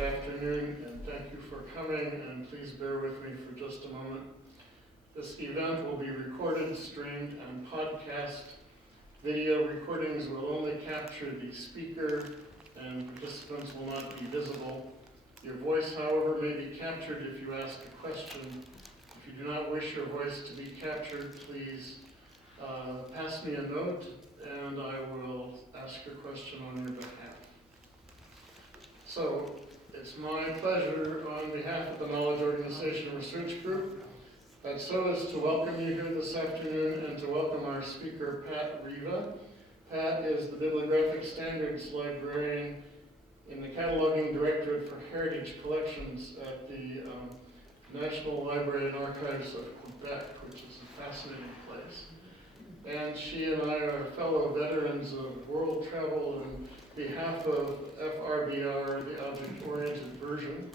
Good afternoon, and thank you for coming, and please bear with me for just a moment. This event will be recorded, streamed, and podcast. Video recordings will only capture the speaker, and participants will not be visible. Your voice, however, may be captured if you ask a question. If you do not wish your voice to be captured, please pass me a note, and I will ask your question on your behalf. So, it's my pleasure on behalf of the Knowledge Organization Research Group, and so is to welcome you here this afternoon and to welcome our speaker, Pat Riva. Pat is the Bibliographic Standards Librarian in the Cataloging Directorate for Heritage Collections at the National Library and Archives of Quebec, which is a fascinating place. And she and I are fellow veterans of world travel on behalf of FRBR, the Object-Oriented Version.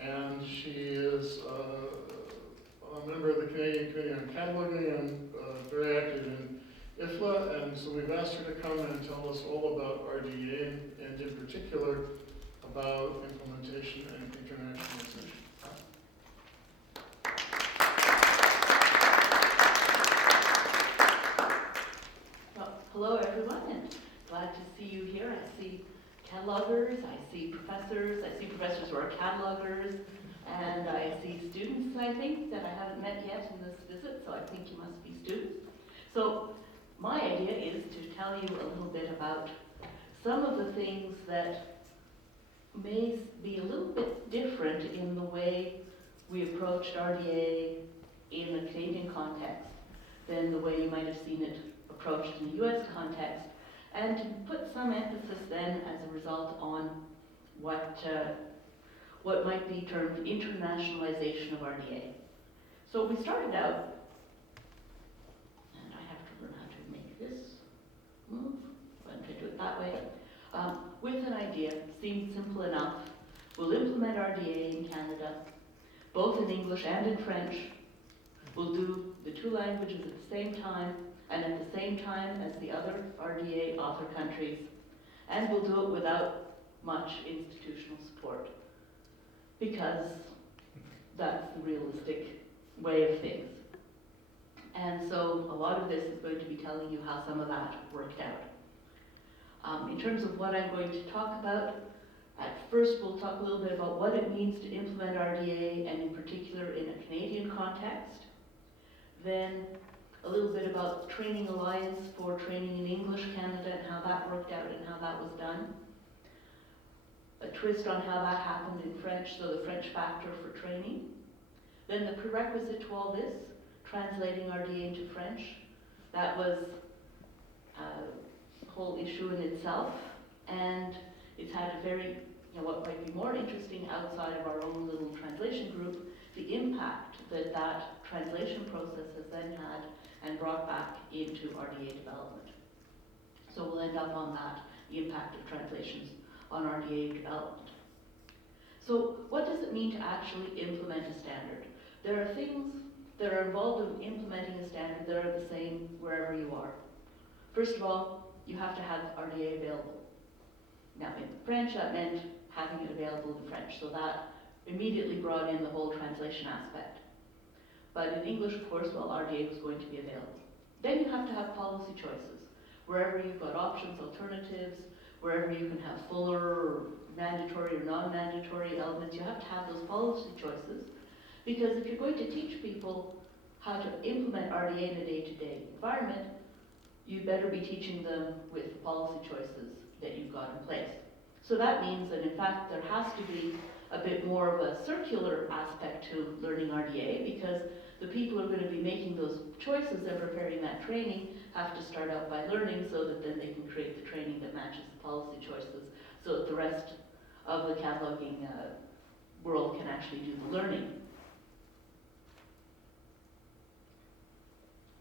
And she is a member of the Canadian Committee on Cataloging and very active in IFLA. And so we've asked her to come and tell us all about RDA and in particular about implementation and internationalization. Hello everyone, and glad to see you here. I see catalogers, I see professors who are catalogers, and I see students, I think, that I haven't met yet in this visit, so I think you must be students. So my idea is to tell you a little bit about some of the things that may be a little bit different in the way we approached RDA in a Canadian context than the way you might have seen it approached in the US context, and to put some emphasis then as a result on what might be termed internationalization of RDA. So we started out, and I have to learn how to make this move, but I'm going to do it that way, with an idea, seemed simple enough. We'll implement RDA in Canada, both in English and in French. We'll do the two languages at the same time, and at the same time as the other RDA author countries, and we'll do it without much institutional support, because that's the realistic way of things. And so a lot of this is going to be telling you how some of that worked out. In terms of what I'm going to talk about, at first we'll talk a little bit about what it means to implement RDA, and in particular in a Canadian context. Then a little bit about the Training Alliance for Training in English Canada and how that worked out and how that was done. A twist on how that happened in French, so the French factor for training. Then the prerequisite to all this, translating RDA into French. That was a whole issue in itself, and it's had a very, what might be more interesting outside of our own little translation group, the impact that that translation process has then had and brought back into RDA development. So we'll end up on that, the impact of translations on RDA development. So what does it mean to actually implement a standard? There are things that are involved in implementing a standard that are the same wherever you are. First of all, you have to have RDA available. Now in French, that meant having it available in French, so that immediately brought in the whole translation aspect. But in English, of course, well, RDA was going to be available. Then you have to have policy choices. Wherever you've got options, alternatives, wherever you can have fuller or mandatory or non-mandatory elements, you have to have those policy choices. Because if you're going to teach people how to implement RDA in a day-to-day environment, you better be teaching them with the policy choices that you've got in place. So that means that, in fact, there has to be a bit more of a circular aspect to learning RDA, because the people who are going to be making those choices and preparing that training have to start out by learning, so that then they can create the training that matches the policy choices, so that the rest of the cataloging world can actually do the learning.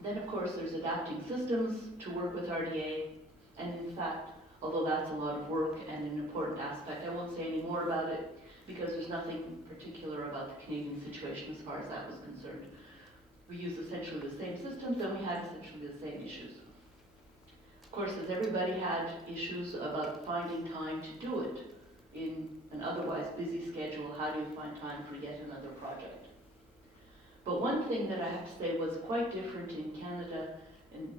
Then, of course, there's adapting systems to work with RDA, and in fact, although that's a lot of work and an important aspect, I won't say any more about it, because there's nothing particular about the Canadian situation as far as that was concerned. We use essentially the same systems, and we had essentially the same issues. Of course, as everybody had issues about finding time to do it. in an otherwise busy schedule, how do you find time for yet another project? But one thing that I have to say was quite different in Canada, and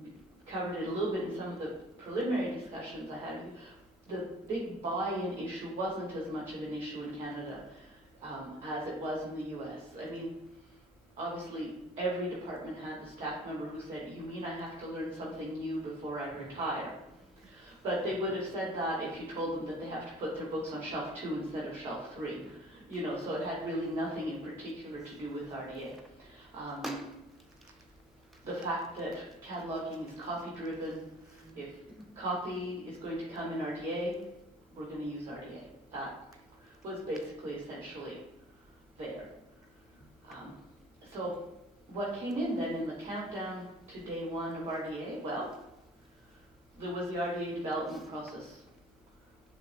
covered it a little bit in some of the preliminary discussions I had, the big buy-in issue wasn't as much of an issue in Canada as it was in the US. I mean, obviously every department had the staff member who said, you mean I have to learn something new before I retire? But they would have said that if you told them that they have to put their books on shelf 2 instead of shelf 3. You know, so it had really nothing in particular to do with RDA. The fact that cataloging is copy driven, if copy is going to come in RDA, we're going to use RDA. That was basically essentially there. So what came in then in the countdown to day 1 of RDA? Well, there was the RDA development process.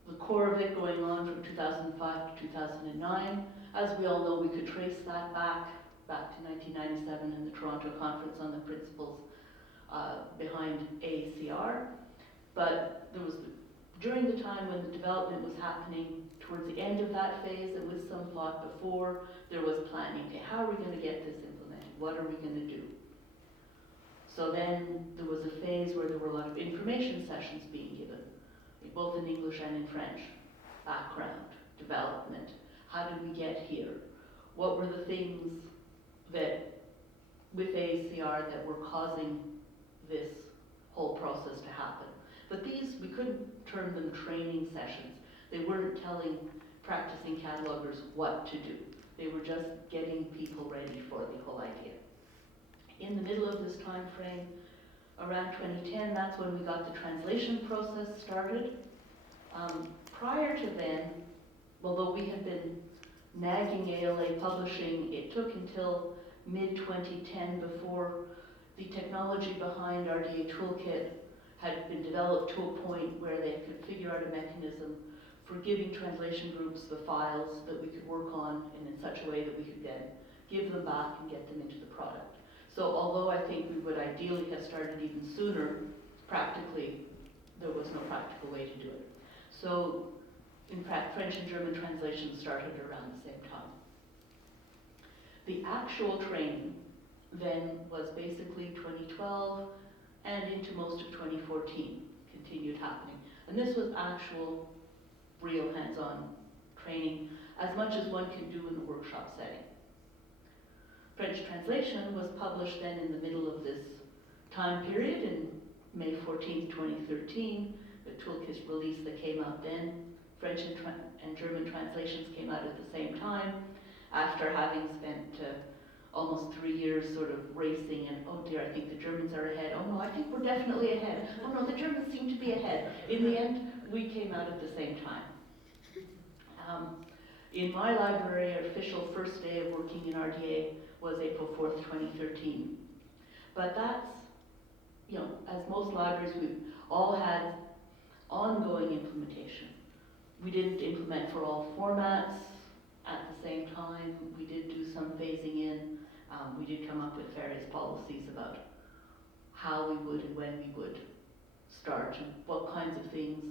The core of it going on from 2005 to 2009. As we all know, we could trace that back to 1997 in the Toronto Conference on the Principles behind ACR. But there was, during the time when the development was happening, towards the end of that phase and with some thought before, there was planning. Okay, how are we going to get this implemented? What are we going to do? So then there was a phase where there were a lot of information sessions being given, both in English and in French. Background, development, how did we get here? What were the things that, with ACR, that were causing this whole process to happen? But these, we couldn't term them training sessions. They weren't telling practicing catalogers what to do. They were just getting people ready for the whole idea. In the middle of this time frame, around 2010, that's when we got the translation process started. Prior to then, although we had been nagging ALA publishing, it took until mid-2010 before the technology behind RDA Toolkit had been developed to a point where they could figure out a mechanism for giving translation groups the files that we could work on and in such a way that we could then give them back and get them into the product. So although I think we would ideally have started even sooner, practically there was no practical way to do it. So in fact, French and German translations started around the same time. The actual training then was basically 2012 and into most of 2014 continued happening. And this was actual, real hands-on training, as much as one can do in the workshop setting. French translation was published then in the middle of this time period, in May 14, 2013. The toolkit release that came out then. French and German translations came out at the same time, after having spent almost 3 years sort of racing and, oh dear, I think the Germans are ahead. Oh no, I think we're definitely ahead. Oh no, the Germans seem to be ahead. In the end, we came out at the same time. In my library, our official first day of working in RDA was April 4th, 2013. But that's, you know, as most libraries, we've all had ongoing implementation. We didn't implement for all formats at the same time. We did do some phasing in. We did come up with various policies about how we would and when we would start and what kinds of things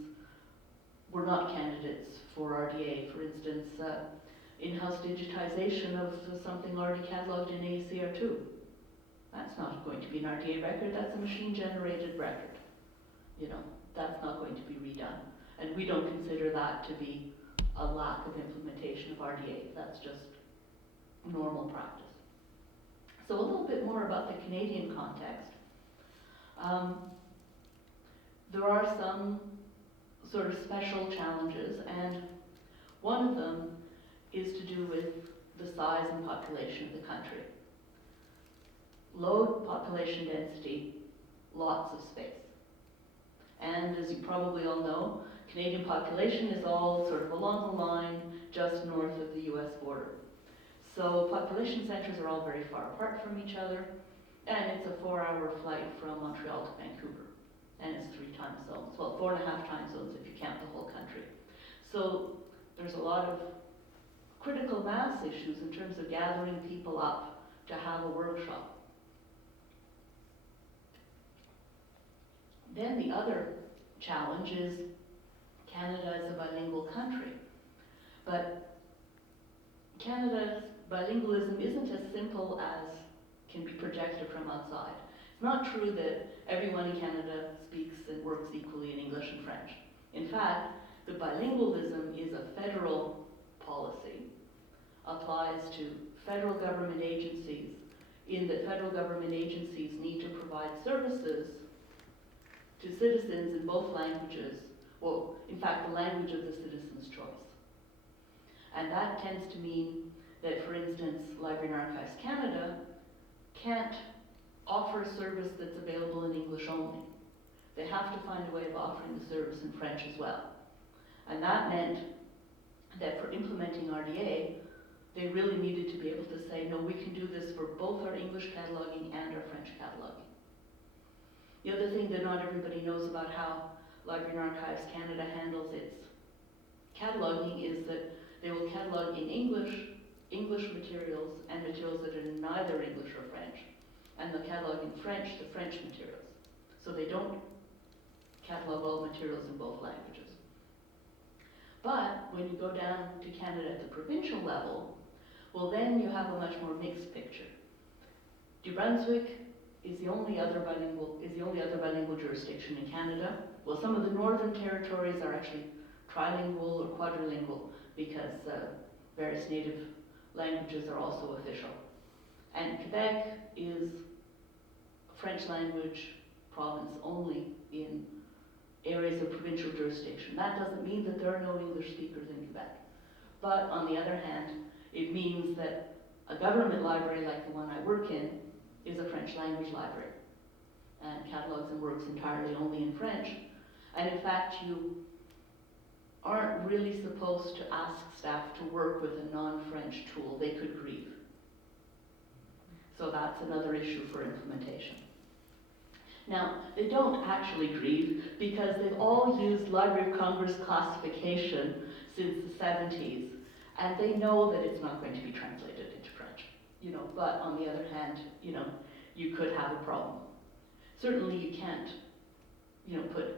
were not candidates for RDA. For instance, in-house digitization of something already cataloged in ACR2. That's not going to be an RDA record, that's a machine-generated record. You know, that's not going to be redone. And we don't consider that to be a lack of implementation of RDA. That's just normal practice. So a little bit more about the Canadian context. There are some sort of special challenges, and one of them is to do with the size and population of the country. Low population density, lots of space. And as you probably all know, Canadian population is all sort of along the line just north of the US border. So population centers are all very far apart from each other, and it's a 4-hour flight from Montreal to Vancouver. And it's 3 time zones, well, 4.5 time zones if you count the whole country. So there's a lot of critical mass issues in terms of gathering people up to have a workshop. Then the other challenge is Canada is a bilingual country. bilingualism isn't as simple as can be projected from outside. It's not true that everyone in Canada speaks and works equally in English and French. In fact, the bilingualism is a federal policy, applies to federal government agencies, in that federal government agencies need to provide services to citizens in both languages, well, in fact, the language of the citizen's choice. And that tends to mean that, for instance, Library and Archives Canada can't offer a service that's available in English only. They have to find a way of offering the service in French as well. And that meant that for implementing RDA, they really needed to be able to say, no, we can do this for both our English cataloging and our French cataloging. The other thing that not everybody knows about how Library and Archives Canada handles its cataloging is that they will catalog in English materials and materials that are neither English or French, and they'll catalog in French the French materials. So they don't catalog all materials in both languages. But when you go down to Canada at the provincial level, well, then you have a much more mixed picture. New Brunswick is the only other bilingual jurisdiction in Canada. Well, some of the northern territories are actually trilingual or quadrilingual because various native languages are also official. And Quebec is a French language province only in areas of provincial jurisdiction. That doesn't mean that there are no English speakers in Quebec. But on the other hand, it means that a government library like the one I work in is a French language library and catalogs and works entirely only in French. And in fact, you aren't really supposed to ask staff to work with a non-French tool. They could grieve. So that's another issue for implementation. Now, they don't actually grieve because they've all used Library of Congress classification since the 70s, and they know that it's not going to be translated into French. But on the other hand, you could have a problem. Certainly you can't, put,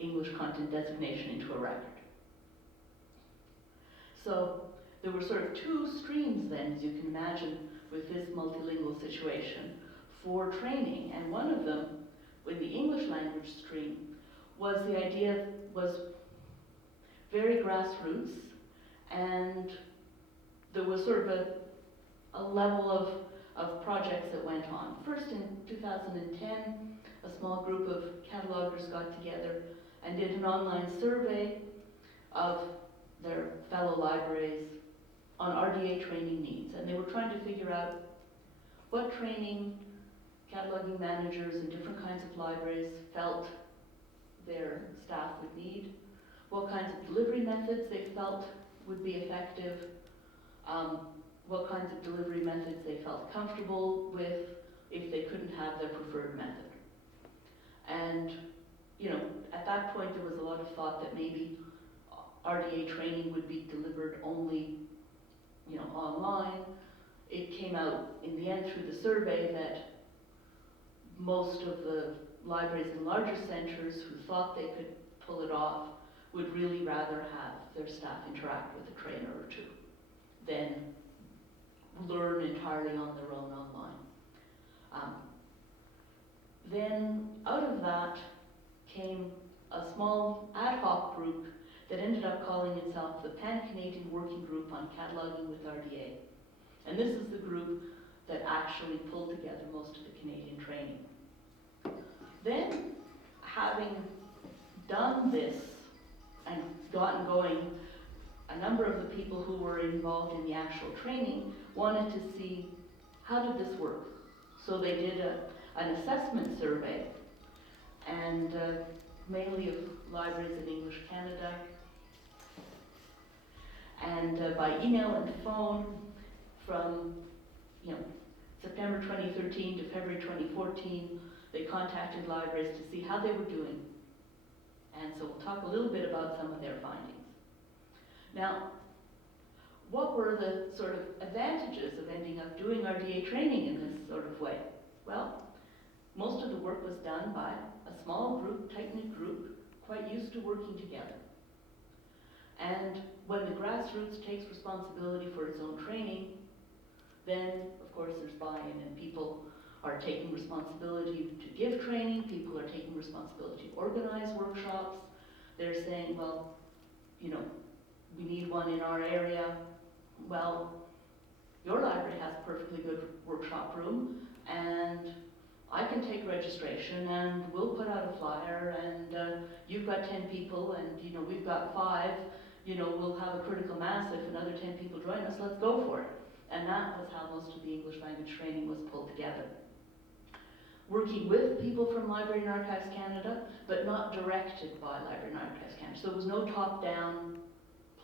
English content designation into a record. So there were sort of two streams then, as you can imagine, with this multilingual situation for training. And one of them, with the English language stream, was the idea was very grassroots, and there was sort of a level of projects that went on. First, in 2010, a small group of catalogers got together and did an online survey of their fellow libraries on RDA training needs. And they were trying to figure out what training cataloging managers in different kinds of libraries felt their staff would need, what kinds of delivery methods they felt would be effective, what kinds of delivery methods they felt comfortable with if they couldn't have their preferred method. And, at that point there was a lot of thought that maybe RDA training would be delivered only, online. It came out in the end through the survey that most of the libraries in larger centers who thought they could pull it off would really rather have their staff interact with a trainer or two than learn entirely on their own online. Then out of that came a small ad hoc group that ended up calling itself the Pan-Canadian Working Group on Cataloging with RDA. And this is the group that actually pulled together most of the Canadian training. Then, having done this and gotten going, a number of the people who were involved in the actual training wanted to see how did this work. So they did an assessment survey, and mainly of libraries in English Canada, and by email and phone from September 2013 to February 2014, they contacted libraries to see how they were doing. And so we'll talk a little bit about some of their findings. Now, what were the sort of advantages of ending up doing RDA training in this sort of way? Well, most of the work was done by a small group, tight-knit group, quite used to working together. And when the grassroots takes responsibility for its own training, then of course there's buy-in and people are taking responsibility to give training, people are taking responsibility to organize workshops. They're saying, well, you know, we need one in our area. Well, your library has a perfectly good workshop room, and I can take registration, and we'll put out a flyer, and you've got 10 people, and you know, we've got 5, you know, we'll have a critical mass if another 10 people join us, let's go for it. And that was how most of the English language training was pulled together. Working with people from Library and Archives Canada, but not directed by Library and Archives Canada. So there was no top-down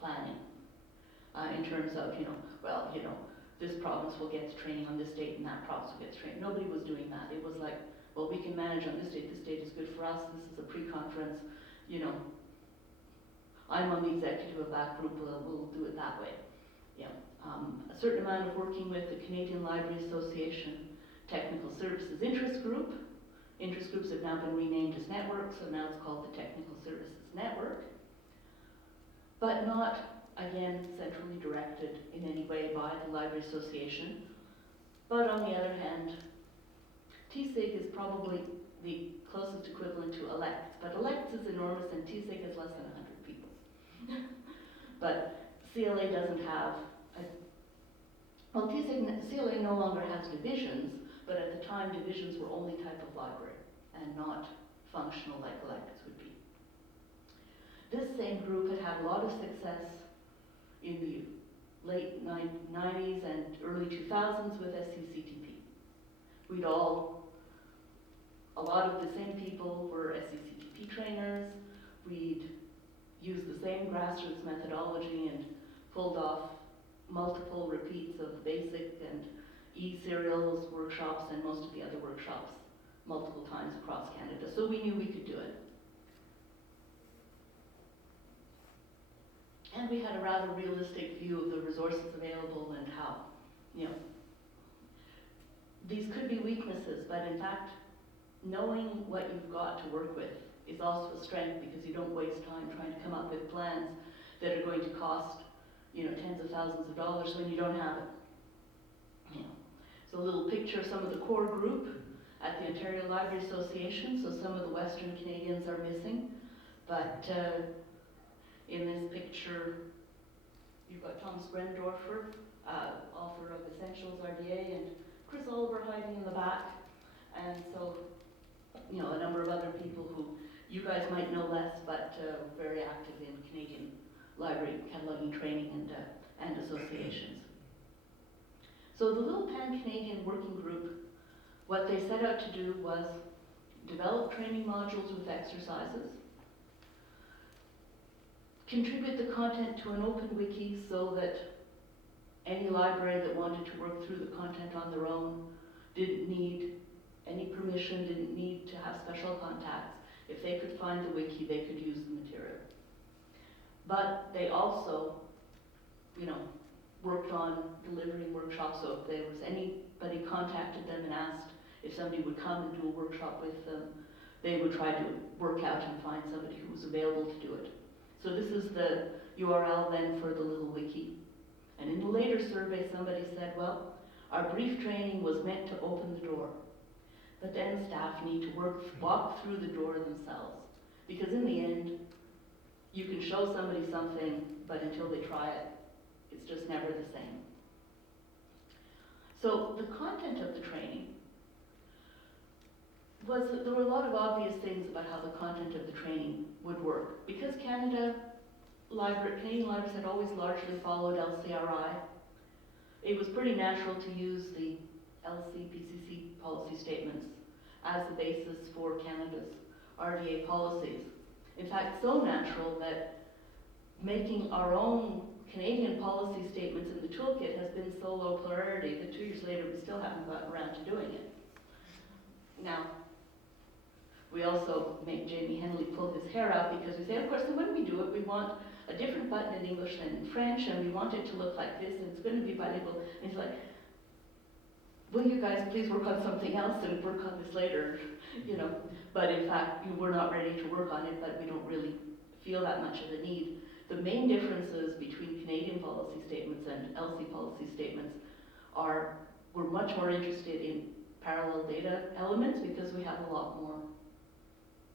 planning in terms of, you know, well, you know, this province will get training on this date and that province will get training. Nobody was doing that. It was like, well, we can manage on this date is good for us, this is a pre-conference, you know. I'm on the executive of that group, we'll do it that way. Yeah. A certain amount of working with the Canadian Library Association Technical Services Interest Group. Interest groups have now been renamed as networks, so now it's called the Technical Services Network. But not, again, centrally directed in any way by the Library Association. But on the other hand, TSIG is probably the closest equivalent to elects, but elects is enormous and TSIG is less than 100 people. But CLA doesn't have, well, CLA no longer has divisions, but at the time divisions were only type of library and not functional like elects would be. This same group had had a lot of success in the late 90s and early 2000s with SCCTP. A lot of the same people were SCCTP trainers. We'd used the same grassroots methodology and pulled off multiple repeats of basic and e-serials workshops and most of the other workshops multiple times across Canada. So we knew we could do it. And we had a rather realistic view of the resources available and how, you know, these could be weaknesses, but in fact, knowing what you've got to work with is also a strength because you don't waste time trying to come up with plans that are going to cost, you know, tens of thousands of dollars when you don't have it. You know. So a little picture of some of the core group at the Ontario Library Association. So some of the Western Canadians are missing, but in this picture, you've got Tom Sprendorfer, author of Essentials RDA, and Chris Oliver hiding in the back. And so, you know, a number of other people who you guys might know less, but very active in Canadian library cataloging training and associations. So the little Pan-Canadian working group, what they set out to do was develop training modules with exercises, contribute the content to an open wiki so that any library that wanted to work through the content on their own didn't need any permission, didn't need to have special contacts. If they could find the wiki, they could use the material. But they also, you know, worked on delivering workshops, so if there was anybody contacted them and asked if somebody would come and do a workshop with them, they would try to work out and find somebody who was available to do it. So this is the URL then for the little wiki. And in the later survey, somebody said, well, our brief training was meant to open the door, but then staff need to walk through the door themselves. Because in the end, you can show somebody something, but until they try it, it's just never the same. So the content of the training was that there were a lot of obvious things about how the content of the training would work. Because Canadian libraries had always largely followed LCRI, it was pretty natural to use the LC-PCC policy statements as the basis for Canada's RDA policies. In fact, so natural that making our own Canadian policy statements in the toolkit has been so low priority that 2 years later we still haven't gotten around to doing it. Now, we also make Jamie Henley pull his hair out because we say, of course, when we do it, we want a different button in English than in French, and we want it to look like this, and it's going to be bilingual. And he's like, will you guys please work on something else and work on this later, you know? But in fact, we're not ready to work on it, but we don't really feel that much of a need. The main differences between Canadian policy statements and LC policy statements we're much more interested in parallel data elements because we have a lot more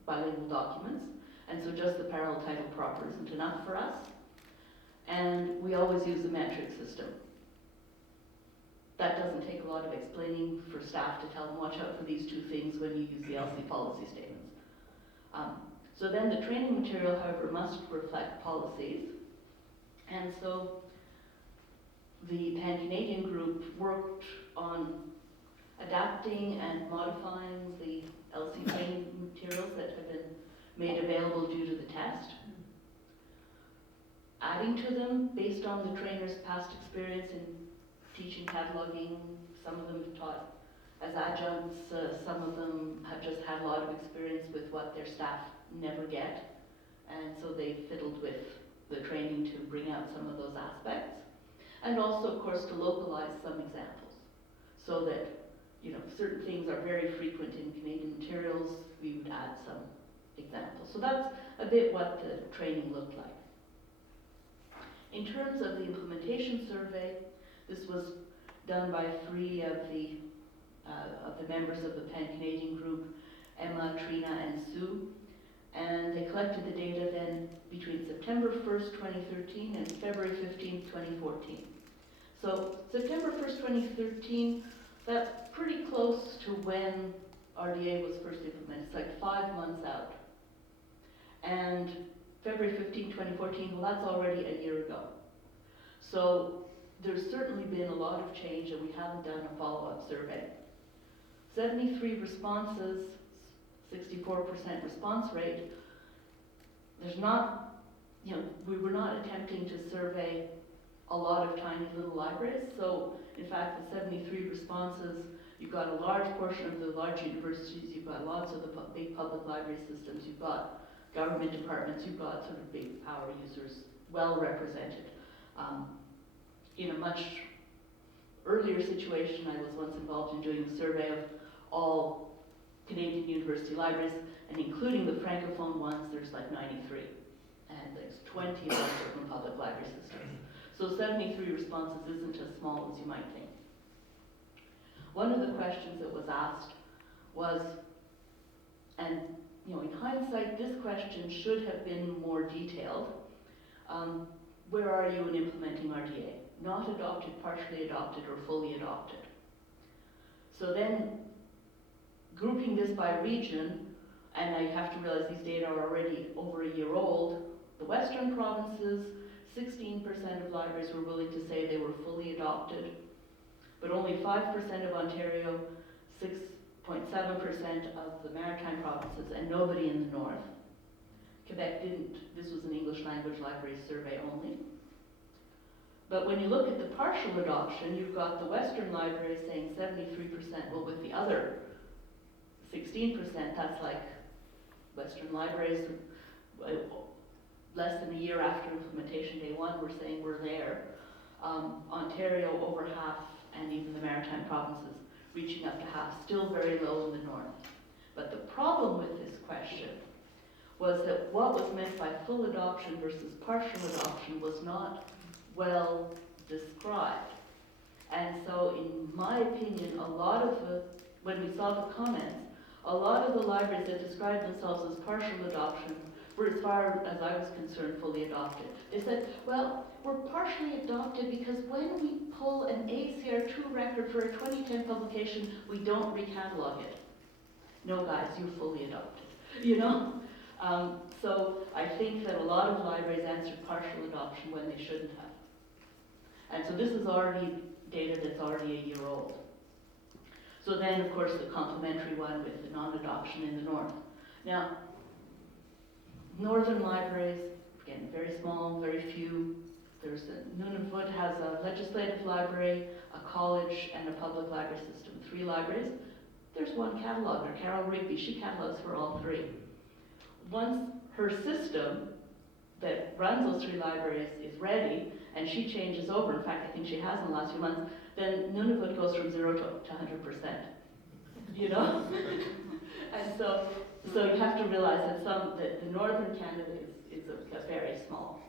bilingual documents. And so just the parallel title proper isn't enough for us. And we always use the metric system. That doesn't take a lot of explaining for staff to tell them, watch out for these two things when you use the LC policy statements. So then the training material, however, must reflect policies. And so the Pan-Canadian group worked on adapting and modifying the LC training materials that have been made available due to the test, adding to them based on the trainer's past experience in teaching cataloging. Some of them taught as adjuncts, some of them have just had a lot of experience with what their staff never get, and so they fiddled with the training to bring out some of those aspects. And also, of course, to localize some examples, so that, you know, certain things are very frequent in Canadian materials, we would add some examples. So that's a bit what the training looked like. In terms of the implementation survey, this was done by three of the members of the Pan-Canadian group, Emma, Trina, and Sue. And they collected the data then between September 1st, 2013 and February 15th, 2014. So September 1st, 2013, that's pretty close to when RDA was first implemented. It's like 5 months out. And February 15, 2014, well, that's already a year ago. So there's certainly been a lot of change, and we haven't done a follow-up survey. 73 responses, 64% response rate. There's not, you know, we were not attempting to survey a lot of tiny little libraries. So in fact, the 73 responses, you've got a large portion of the large universities, you've got lots of the big public library systems, you've got government departments, you've got sort of big power users well represented. In a much earlier situation, I was once involved in doing a survey of all Canadian university libraries, and including the Francophone ones, there's like 93. And there's 20 of those from public library systems. So 73 responses isn't as small as you might think. One of the questions that was asked was, and you know, in hindsight, this question should have been more detailed. Where are you in implementing RDA? Not adopted, partially adopted, or fully adopted. So then, grouping this by region, and I have to realize these data are already over a year old, the Western provinces, 16% of libraries were willing to say they were fully adopted, but only 5% of Ontario, 6.7% of the Maritime provinces, and nobody in the North. Quebec didn't. This was an English language library survey only. But when you look at the partial adoption, you've got the Western libraries saying 73%, well, with the other 16%, that's like Western libraries, less than a year after implementation day one, we're saying we're there. Ontario over half, and even the Maritime provinces reaching up to half, still very low in the North. But the problem with this question was that what was meant by full adoption versus partial adoption was not well described. And so in my opinion, a lot of when we saw the comments, a lot of the libraries that described themselves as partial adoption were, as far as I was concerned, fully adopted. They said, well, we're partially adopted because when we pull an ACR2 record for a 2010 publication, we don't recatalog it. No, guys, you're fully adopted, you know? So I think that a lot of libraries answered partial adoption when they shouldn't have. And so this is already data that's already a year old. So then, of course, the complementary one with the non-adoption in the North. Now, Northern libraries, again, very small, very few. There's Nunavut has a legislative library, a college, and a public library system. 3 libraries. There's one cataloger, Carol Rigby. She catalogs for all 3. Once her system that runs those 3 libraries is ready, and she changes over, in fact, I think she has in the last few months, then Nunavut goes from 0 to 100%, you know? And so you have to realize that the Northern Canada is a very small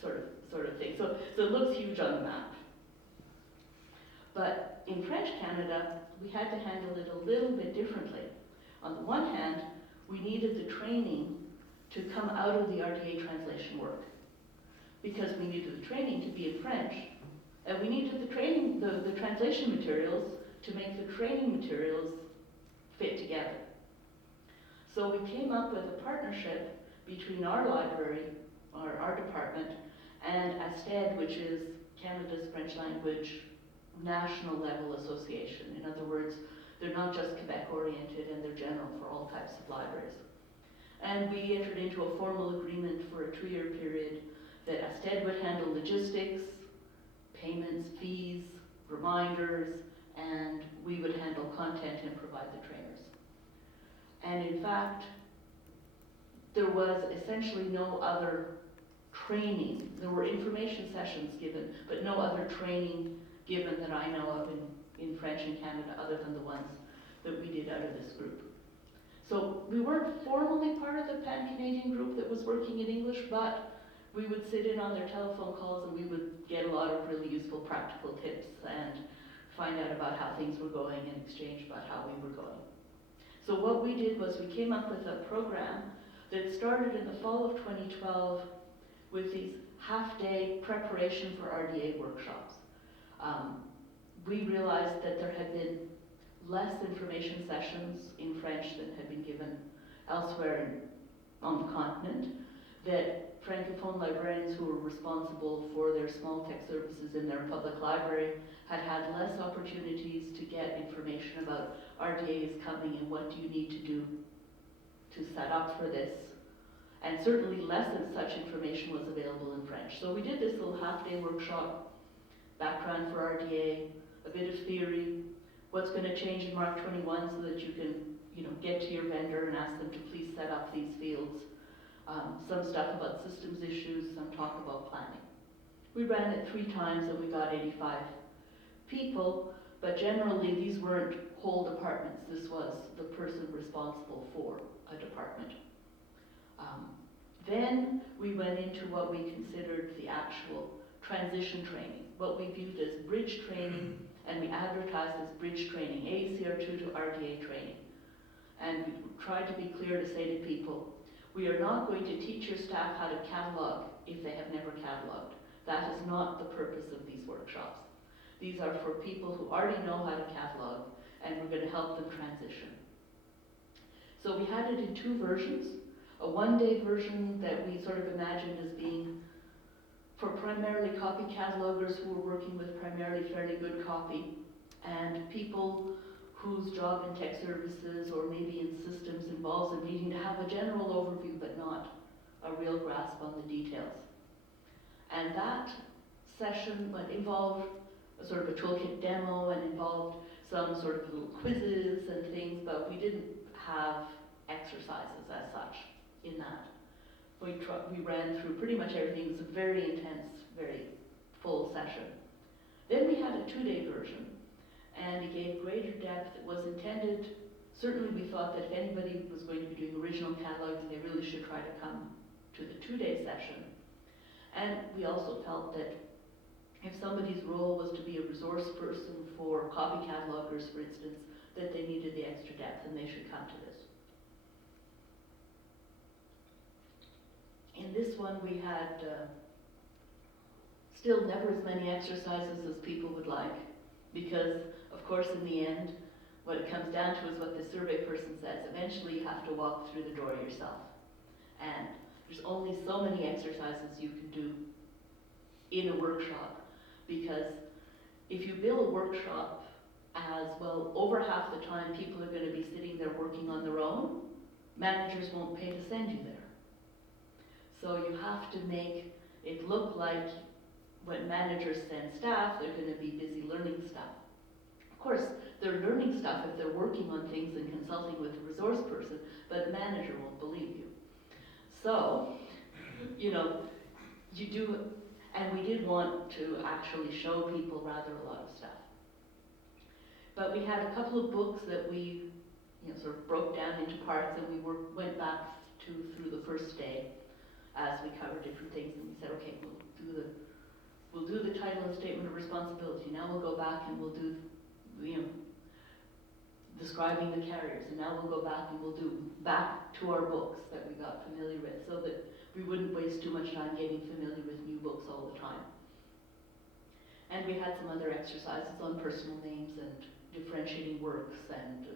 sort of thing. So it looks huge on the map. in French Canada, we had to handle it a little bit differently. On the one hand, we needed the training to come out of the RDA translation work, because we needed the training to be in French, and we needed the training, the translation materials to make the training materials fit together. So we came up with a partnership between our library, our department, and ASTED, which is Canada's French Language National Level Association. In other words, they're not just Quebec oriented, and they're general for all types of libraries. And we entered into a formal agreement for a 2-year period that ASTED would handle logistics, payments, fees, reminders, and we would handle content and provide the trainers. And in fact, there was essentially no other training. There were information sessions given, but no other training given that I know of in French in Canada other than the ones that we did out of this group. So we weren't formally part of the Pan-Canadian group that was working in English, but we would sit in on their telephone calls and we would get a lot of really useful practical tips and find out about how things were going and exchange about how we were going. So what we did was we came up with a program that started in the fall of 2012 with these half-day preparation for RDA workshops. We realized that there had been less information sessions in French than had been given elsewhere on the continent, that Francophone librarians who were responsible for their small tech services in their public library had had less opportunities to get information about RDA is coming and what do you need to do to set up for this. And certainly less than such information was available in French. So we did this little half-day workshop, background for RDA, a bit of theory, what's going to change in MARC 21 so that you can, get to your vendor and ask them to please set up these fields. Some stuff about systems issues, some talk about planning. We ran it 3 times and we got 85 people, but generally these weren't whole departments. This was the person responsible for a department. Then we went into what we considered the actual transition training, what we viewed as bridge training, and we advertised as bridge training, ACR2 to RDA training. And we tried to be clear to say to people, we are not going to teach your staff how to catalog if they have never cataloged. That is not the purpose of these workshops. These are for people who already know how to catalog, and we're going to help them transition. So we had it in 2 versions. A 1-day version that we sort of imagined as being for primarily copy catalogers who were working with primarily fairly good copy, and people whose job in tech services or maybe in systems involves them needing to have a general overview but not a real grasp on the details. And that session involved a sort of a toolkit demo and involved some sort of little quizzes and things, but we didn't have exercises as such in that. We ran through pretty much everything. It was a very intense, very full session. Then we had a 2-day version, and it gave greater depth. It was intended, certainly we thought that if anybody was going to be doing original cataloging, they really should try to come to the 2-day session. And we also felt that if somebody's role was to be a resource person for copy catalogers, for instance, that they needed the extra depth and they should come to this. In this one we had still never as many exercises as people would like, because of course in the end what it comes down to is what the survey person says. Eventually you have to walk through the door yourself. And there's only so many exercises you can do in a workshop, because if you bill a workshop as, well, over half the time people are going to be sitting there working on their own, managers won't pay to send you there. So you have to make it look like when managers send staff, they're going to be busy learning stuff. Of course, they're learning stuff if they're working on things and consulting with a resource person, but a manager won't believe you. So, you do, and we did want to actually show people rather a lot of stuff. But we had a couple of books that we sort of broke down into parts, and we went back through the first day as we covered different things, and we said, okay, we'll do the title and statement of responsibility. Now we'll go back and we'll do you know, describing the carriers, and now we'll go back and we'll do back to our books that we got familiar with, so that we wouldn't waste too much time getting familiar with new books all the time. And we had some other exercises on personal names and differentiating works and,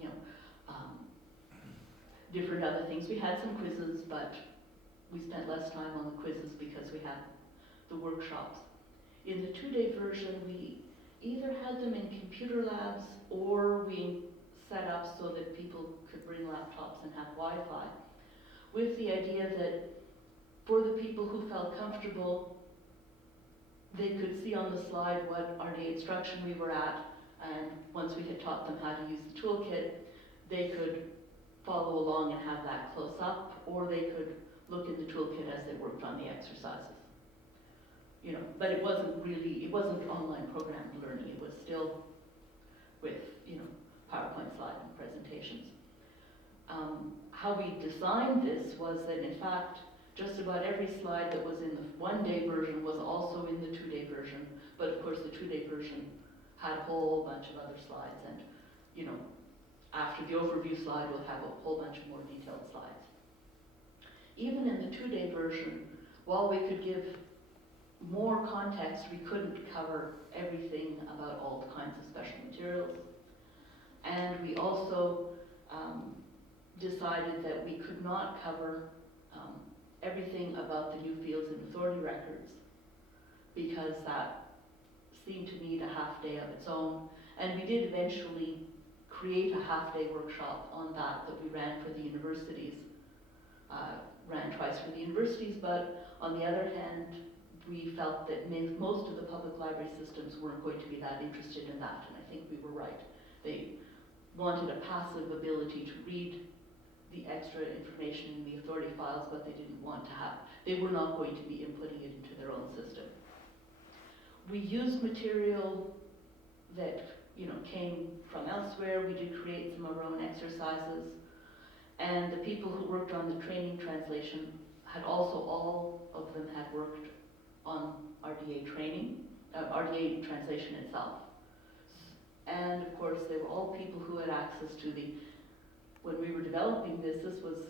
you know, different other things. We had some quizzes, but we spent less time on the quizzes because we had the workshops. In the 2-day version, we either had them in computer labs or we set up so that people could bring laptops and have Wi-Fi, with the idea that for the people who felt comfortable, they could see on the slide what RDA instruction we were at, and once we had taught them how to use the toolkit, they could follow along and have that close up, or they could look in the toolkit as they worked on the exercises. You know, but it wasn't online programmed learning. It was still with, you know, PowerPoint slide and presentations. How we designed this was that, in fact, just about every slide that was in the 1-day version was also in the 2-day version, but of course the 2-day version had a whole bunch of other slides, and, you know, after the overview slide, we'll have a whole bunch of more detailed slides. Even in the 2-day version, while we could give more context, we couldn't cover everything about all the kinds of special materials. And we also decided that we could not cover everything about the new fields and authority records, because that seemed to need a half-day of its own. And we did eventually create a half-day workshop on that we ran for the universities. Ran twice for the universities, but on the other hand, we felt that most of the public library systems weren't going to be that interested in that, and I think we were right. They wanted a passive ability to read the extra information in the authority files, but they were not going to be inputting it into their own system. We used material that, you know, came from elsewhere. We did create some of our own exercises, and the people who worked on the training translation had also, all of them had worked on RDA training, RDA translation itself. And of course, they were all people who had access to when we were developing this was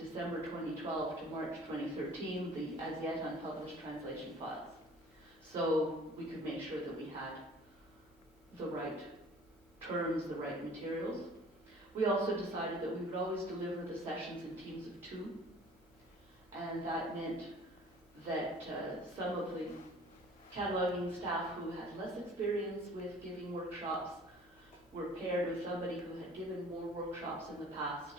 December 2012 to March 2013, the as yet unpublished translation files. So we could make sure that we had the right terms, the right materials. We also decided that we would always deliver the sessions in teams of 2, and that meant that some of the cataloging staff who had less experience with giving workshops were paired with somebody who had given more workshops in the past,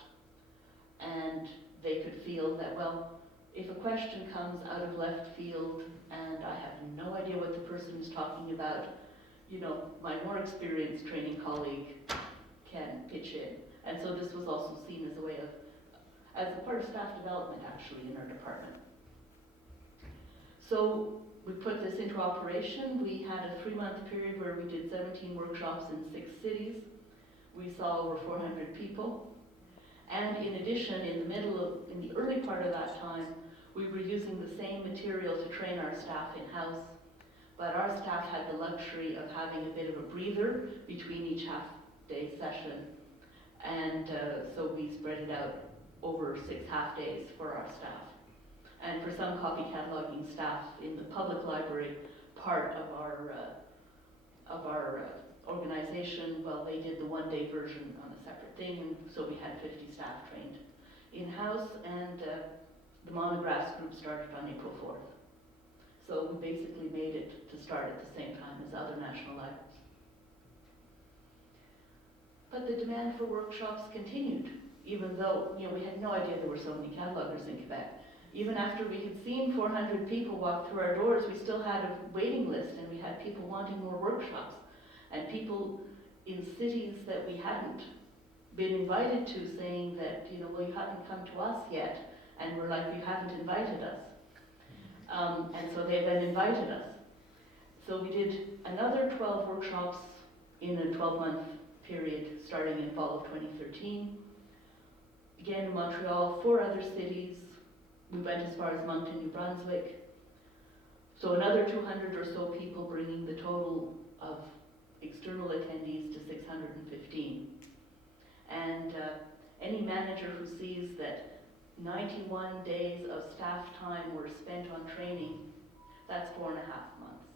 and they could feel that, well, if a question comes out of left field and I have no idea what the person is talking about, you know, my more experienced training colleague can pitch in. And so this was also seen as a way of, as a part of staff development actually in our department. So we put this into operation. We had a 3-month period where we did 17 workshops in 6 cities. We saw over 400 people. And in addition, in the early part of that time, we were using the same material to train our staff in-house, but our staff had the luxury of having a bit of a breather between each half-day session. And so we spread it out over 6 half-days for our staff. And for some copy cataloging staff in the public library part of our organization, well, they did the 1-day version on a separate thing, and so we had 50 staff trained in-house, and the monographs group started on April 4th. So we basically made it to start at the same time as other national libraries. But the demand for workshops continued, even though, you know, we had no idea there were so many catalogers in Quebec. Even after we had seen 400 people walk through our doors, we still had a waiting list, and we had people wanting more workshops, and people in cities that we hadn't been invited to saying that, you know, well, you haven't come to us yet, and we're like, you haven't invited us. And so they then invited us. So we did another 12 workshops in a 12-month period starting in fall of 2013. Again in Montreal, 4 other cities. We went as far as Moncton, New Brunswick. So another 200 or so people, bringing the total of external attendees to 615. And any manager who sees that 91 days of staff time were spent on training, that's 4.5 months,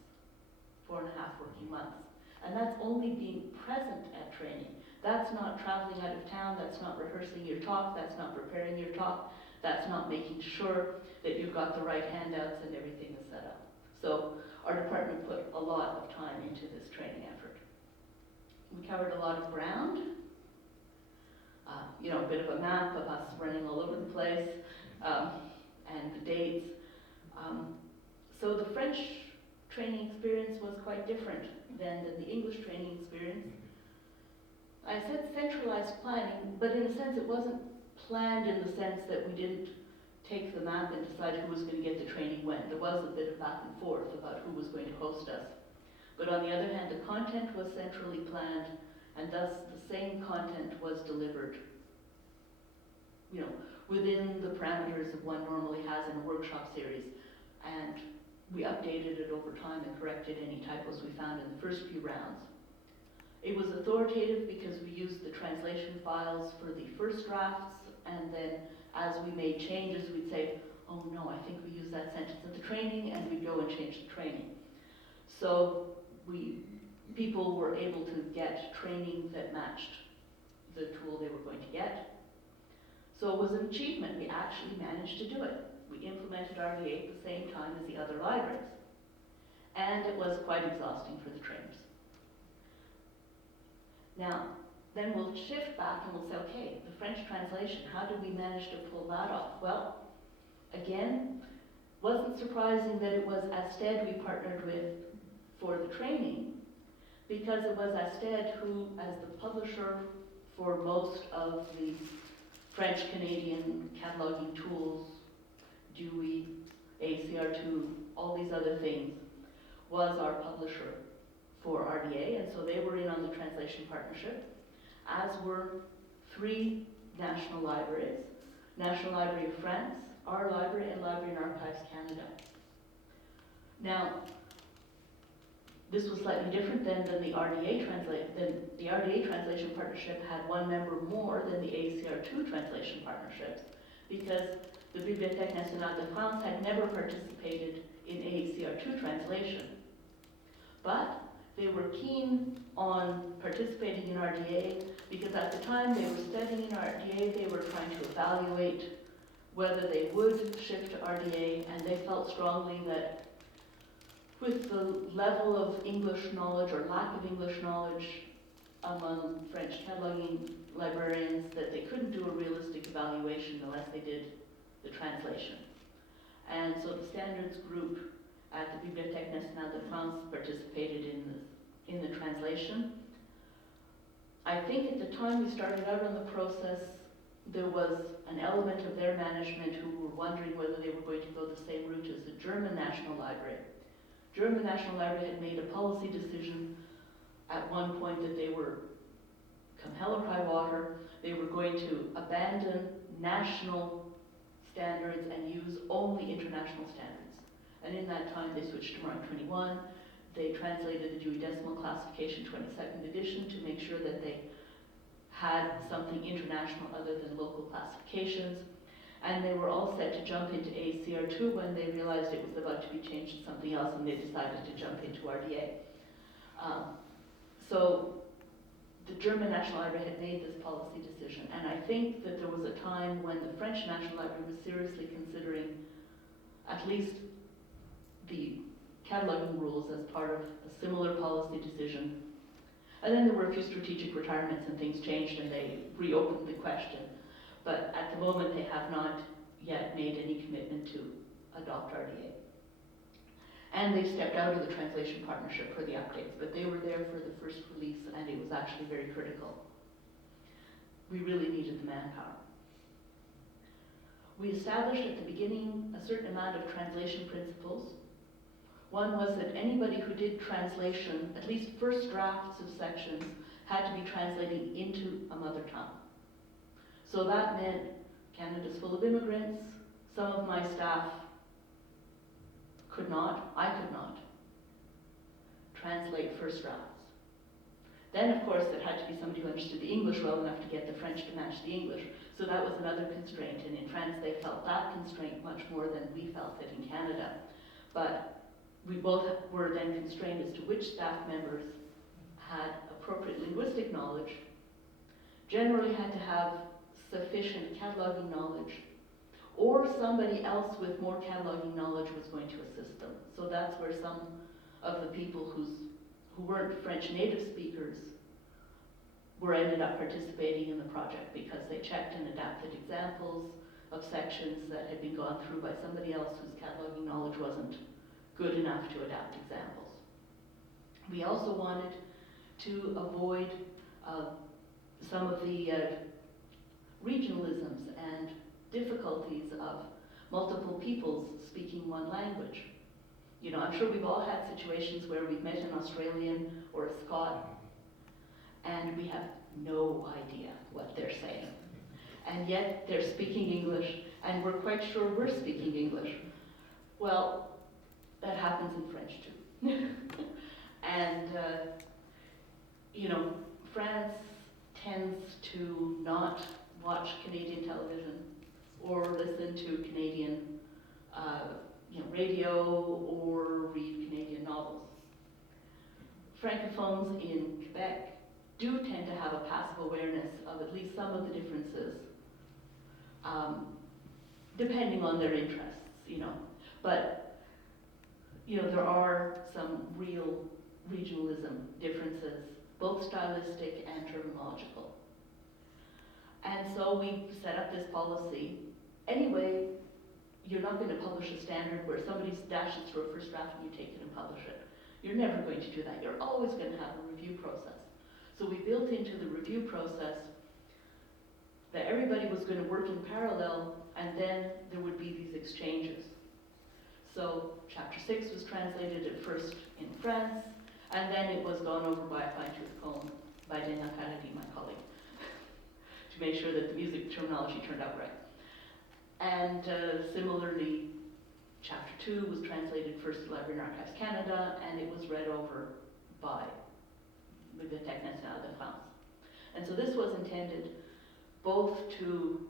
4.5 working months. And that's only being present at training. That's not traveling out of town, that's not rehearsing your talk, that's not preparing your talk, that's not making sure that you've got the right handouts and everything is set up. So our department put a lot of time into this training effort. We covered a lot of ground. You know, a bit of a map of us running all over the place, and the dates. So the French training experience was quite different than the English training experience. I said centralized planning, but in a sense it wasn't planned in the sense that we didn't take the map and decide who was going to get the training when. There was a bit of back and forth about who was going to host us. But on the other hand, the content was centrally planned, and thus the same content was delivered, you know, within the parameters of one normally has in a workshop series. And we updated it over time and corrected any typos we found in the first few rounds. It was authoritative because we used the translation files for the first drafts, and then as we made changes, we'd say, oh no, I think we used that sentence at the training, and we'd go and change the training. So people were able to get training that matched the tool they were going to get. So it was an achievement. We actually managed to do it. We implemented RDA at the same time as the other libraries. And it was quite exhausting for the trainers. Now, then we'll shift back and we'll say, okay, the French translation, how did we manage to pull that off? Well, again, wasn't surprising that it was ASTED we partnered with for the training, because it was ASTED who, as the publisher for most of the French-Canadian cataloging tools, DEWI, ACR2, all these other things, was our publisher for RDA, and so they were in on the translation partnership, as were 3 national libraries, National Library of France, our library, and Library and Archives Canada. Now, this was slightly different than the RDA translation partnership had 1 member more than the ACR2 translation partnership, because the Bibliothèque Nationale de France had never participated in ACR2 translation. But they were keen on participating in RDA because at the time they were studying in RDA, they were trying to evaluate whether they would shift to RDA, and they felt strongly that with the level of English knowledge or lack of English knowledge among French cataloging librarians, that they couldn't do a realistic evaluation unless they did the translation. And so the standards group at the Bibliothèque Nationale de France participated in the translation. I think at the time we started out on the process, there was an element of their management who were wondering whether they were going to go the same route as the German National Library. German National Library had made a policy decision at one point that they were, come hell or high water, they were going to abandon national standards and use only international standards. And in that time, they switched to RON 21. They translated the Dewey Decimal Classification 22nd edition to make sure that they had something international other than local classifications. And they were all set to jump into ACR2 when they realized it was about to be changed to something else, and they decided to jump into RDA. So the German National Library had made this policy decision, and I think that there was a time when the French National Library was seriously considering at least the cataloging rules as part of a similar policy decision. And then there were a few strategic retirements and things changed and they reopened the question. But at the moment they have not yet made any commitment to adopt RDA. And they stepped out of the translation partnership for the updates, but they were there for the first release and it was actually very critical. We really needed the manpower. We established at the beginning a certain amount of translation principles. One was that anybody who did translation, at least first drafts of sections, had to be translating into a mother tongue. So that meant Canada's full of immigrants. Some of my staff could not, I could not, translate first drafts. Then, of course, there had to be somebody who understood the English well enough to get the French to match the English. So that was another constraint, and in France they felt that constraint much more than we felt it in Canada. But we both were then constrained as to which staff members had appropriate linguistic knowledge, generally had to have sufficient cataloging knowledge, or somebody else with more cataloging knowledge was going to assist them. So that's where some of the people who weren't French native speakers were ended up participating in the project because they checked and adapted examples of sections that had been gone through by somebody else whose cataloging knowledge wasn't good enough to adapt examples. We also wanted to avoid some of the regionalisms and difficulties of multiple peoples speaking one language. You know, I'm sure we've all had situations where we've met an Australian or a Scot and we have no idea what they're saying. And yet they're speaking English and we're quite sure we're speaking English. Well, that happens in French too. And, you know, France tends to not watch Canadian television or listen to Canadian radio or read Canadian novels. Francophones in Quebec do tend to have a passive awareness of at least some of the differences, depending on their interests, you know. But, you know, there are some real regionalism differences, both stylistic and terminological. And so we set up this policy. Anyway, you're not going to publish a standard where somebody dashes through a first draft and you take it and publish it. You're never going to do that. You're always going to have a review process. So we built into the review process that everybody was going to work in parallel, and then there would be these exchanges. So chapter 6 was translated at first in France, and then it was gone over by a fine-tooth comb by Daniel Kennedy, my colleague, to make sure that the music terminology turned out right. And similarly, chapter 2 was translated first to Library and Archives Canada, and it was read over by the Bibliothèque Nationale de France. And so this was intended both to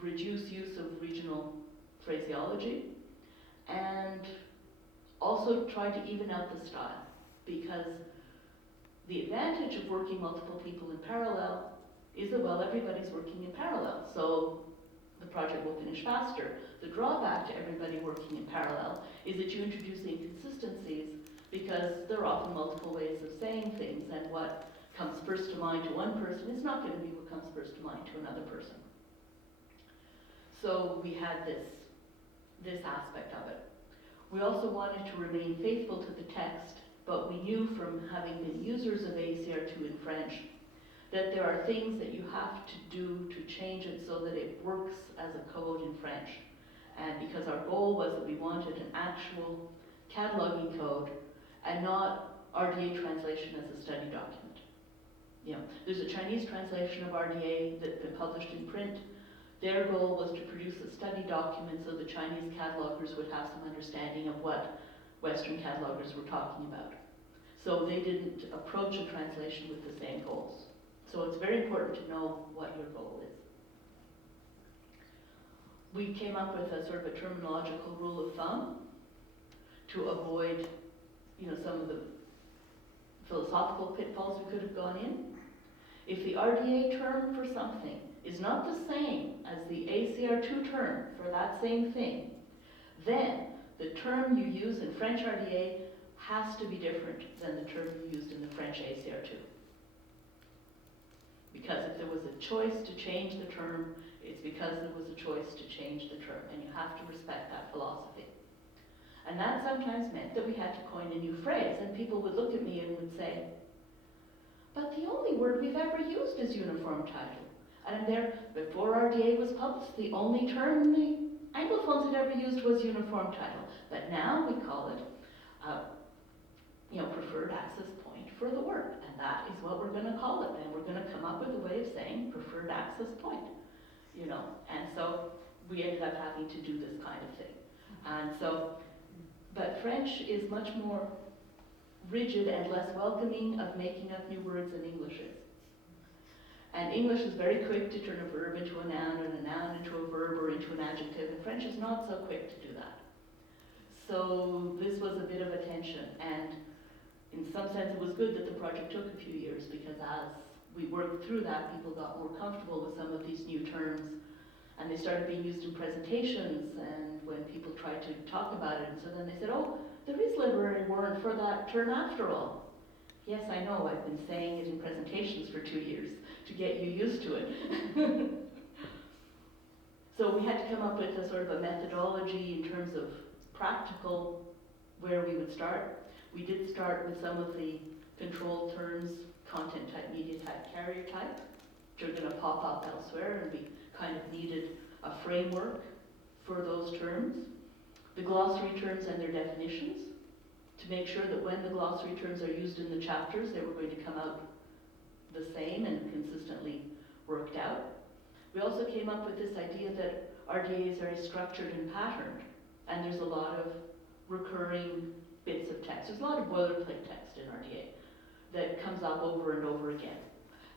reduce use of regional phraseology and also try to even out the style, because the advantage of working multiple people in parallel is that, well, everybody's working in parallel, so the project will finish faster. The drawback to everybody working in parallel is that you introduce inconsistencies because there are often multiple ways of saying things, and what comes first to mind to one person is not going to be what comes first to mind to another person. So we had this aspect of it. We also wanted to remain faithful to the text, but we knew from having been users of ACR2 in French that there are things that you have to do to change it so that it works as a code in French. And because our goal was that we wanted an actual cataloging code and not RDA translation as a study document. You know, there's a Chinese translation of RDA that's been published in print. Their goal was to produce a study document so the Chinese catalogers would have some understanding of what Western catalogers were talking about. So they didn't approach a translation with the same goals. So it's very important to know what your goal is. We came up with a sort of a terminological rule of thumb to avoid, you know, some of the philosophical pitfalls we could have gone in. If the RDA term for something is not the same as the ACR2 term for that same thing, then the term you use in French RDA has to be different than the term you used in the French ACR2. Because if there was a choice to change the term, it's because there was a choice to change the term, and you have to respect that philosophy. And that sometimes meant that we had to coin a new phrase, and people would look at me and would say, but the only word we've ever used is uniform title. And I'm there, before RDA was published, the only term the Anglophones had ever used was uniform title. But now we call it, preferred access point for the work. And that is what we're going to call it. And we're going to come up with a way of saying preferred access point. You know, and so we ended up having to do this kind of thing. And so, but French is much more rigid and less welcoming of making up new words than English is. And English is very quick to turn a verb into a noun and a noun into a verb or into an adjective, and French is not so quick to do that. So this was a bit of a tension, and in some sense it was good that the project took a few years, because as we worked through that, people got more comfortable with some of these new terms, and they started being used in presentations, and when people tried to talk about it, and so then they said, oh, there is literary word for that term after all. Yes, I know, I've been saying it in presentations for 2 years to get you used to it. So we had to come up with a sort of a methodology in terms of practical where we would start. We did start with some of the control terms, content type, media type, carrier type, which are going to pop up elsewhere, and we kind of needed a framework for those terms. The glossary terms and their definitions, to make sure that when the glossary terms are used in the chapters, they were going to come out the same and consistently worked out. We also came up with this idea that RDA is very structured and patterned, and there's a lot of recurring bits of text. There's a lot of boilerplate text in RDA that comes up over and over again.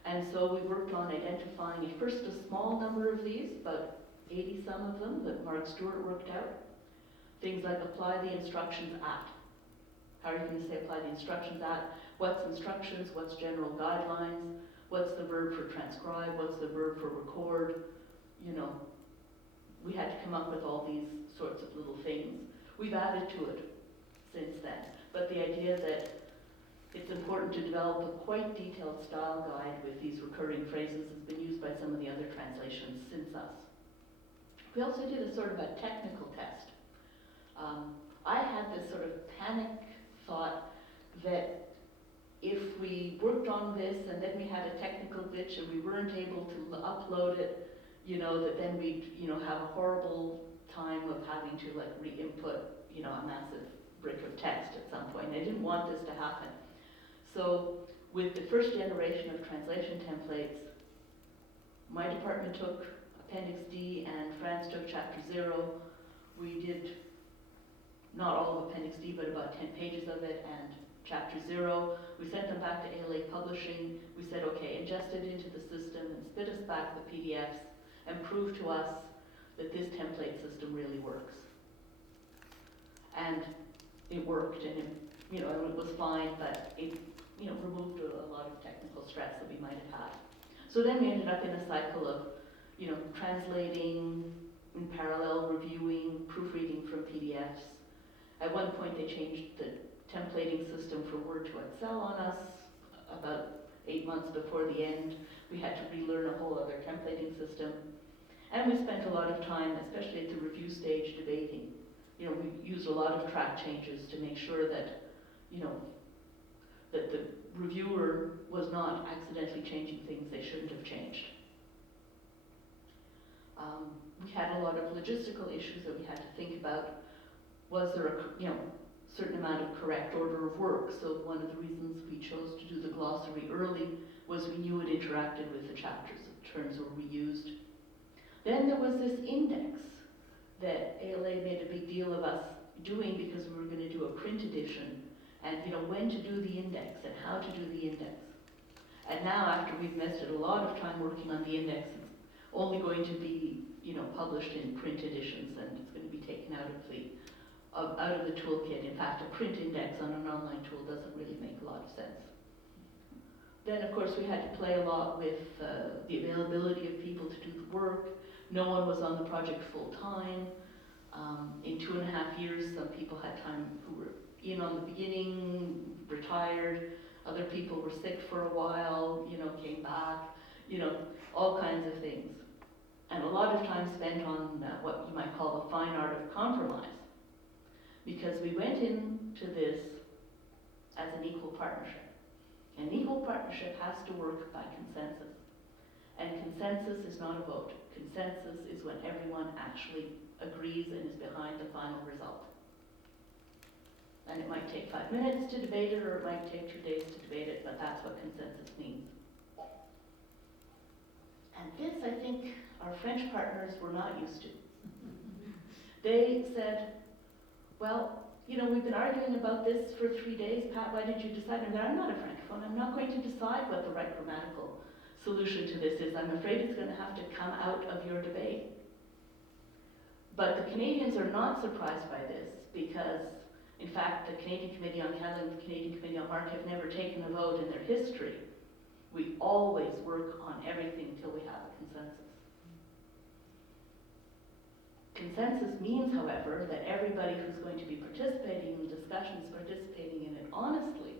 And so we worked on identifying first a small number of these, about 80 some of them that Mark Stewart worked out. Things like apply the instructions at. How are you going to say apply the instructions at? What's instructions? What's general guidelines? What's the verb for transcribe? What's the verb for record? You know, we had to come up with all these sorts of little things. We've added to it since then. But the idea that it's important to develop a quite detailed style guide with these recurring phrases has been used by some of the other translations since us. We also did a sort of a technical test. I had this sort of panic thought that if we worked on this and then we had a technical glitch and we weren't able to upload it, you know, that then we'd, you know, have a horrible time of having to like re-input, you know, a massive brick of text at some point. I didn't want this to happen. So with the first generation of translation templates, my department took Appendix D and France took Chapter 0. We did not all of Appendix D, but about 10 pages of it, and Chapter 0. We sent them back to ALA Publishing. We said, okay, ingest it into the system and spit us back the PDFs and prove to us that this template system really works. And it worked, and it, you know, it was fine, but it, you know, removed a lot of technical stress that we might have had. So then we ended up in a cycle of, you know, translating, in parallel, reviewing, proofreading from PDFs. At one point they changed the templating system from Word to Excel on us. About 8 months before the end, we had to relearn a whole other templating system. And we spent a lot of time, especially at the review stage, debating. You know, we used a lot of track changes to make sure that, you know, that the reviewer was not accidentally changing things they shouldn't have changed. We had a lot of logistical issues that we had to think about. Was there a, you know, certain amount of correct order of work? So one of the reasons we chose to do the glossary early was we knew it interacted with the chapters. The terms were reused. Then there was this index that ALA made a big deal of us doing because we were going to do a print edition, and you know, when to do the index and how to do the index. And now, after we've invested a lot of time working on the index, it's only going to be, you know, published in print editions, and it's going to be taken out of the toolkit. In fact, a print index on an online tool doesn't really make a lot of sense. Then, of course, we had to play a lot with the availability of people to do the work. No one was on the project full time. In 2.5 years, some people had time who were in on the beginning, retired. Other people were sick for a while, you know, came back, you know, all kinds of things. And a lot of time spent on what you might call the fine art of compromise. Because we went into this as an equal partnership. An equal partnership has to work by consensus. And consensus is not a vote. Consensus is when everyone actually agrees and is behind the final result. And it might take 5 minutes to debate it, or it might take 2 days to debate it, but that's what consensus means. And this, I think, our French partners were not used to. They said, well, you know, we've been arguing about this for 3 days. Pat, why did you decide? And I'm not a francophone. I'm not going to decide what the right grammatical solution to this is. I'm afraid it's going to have to come out of your debate. But the Canadians are not surprised by this because, in fact, the Canadian Committee on Catalan and the Canadian Committee on Mark have never taken a vote in their history. We always work on everything till we have a consensus. Consensus means, however, that everybody who's going to be participating in the discussion is participating in it honestly,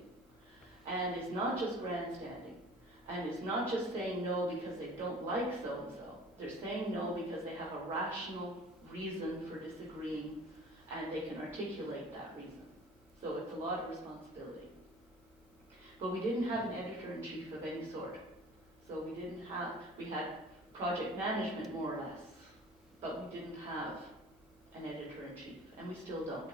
and is not just grandstanding, and is not just saying no because they don't like so-and-so. They're saying no because they have a rational reason for disagreeing, and they can articulate that reason. So it's a lot of responsibility. But we didn't have an editor-in-chief of any sort. So we had project management more or less, but we didn't have an editor-in-chief, and we still don't.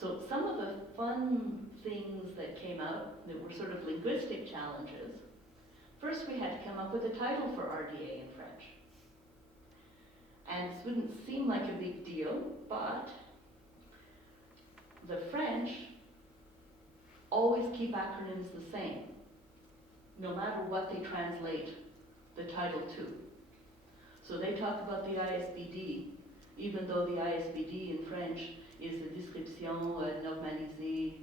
So some of the fun things that came out that were sort of linguistic challenges, first we had to come up with a title for RDA in French. And this wouldn't seem like a big deal, but the French always keep acronyms the same, no matter what they translate the title to. So they talk about the ISBD, even though the ISBD in French is the Description Normalisée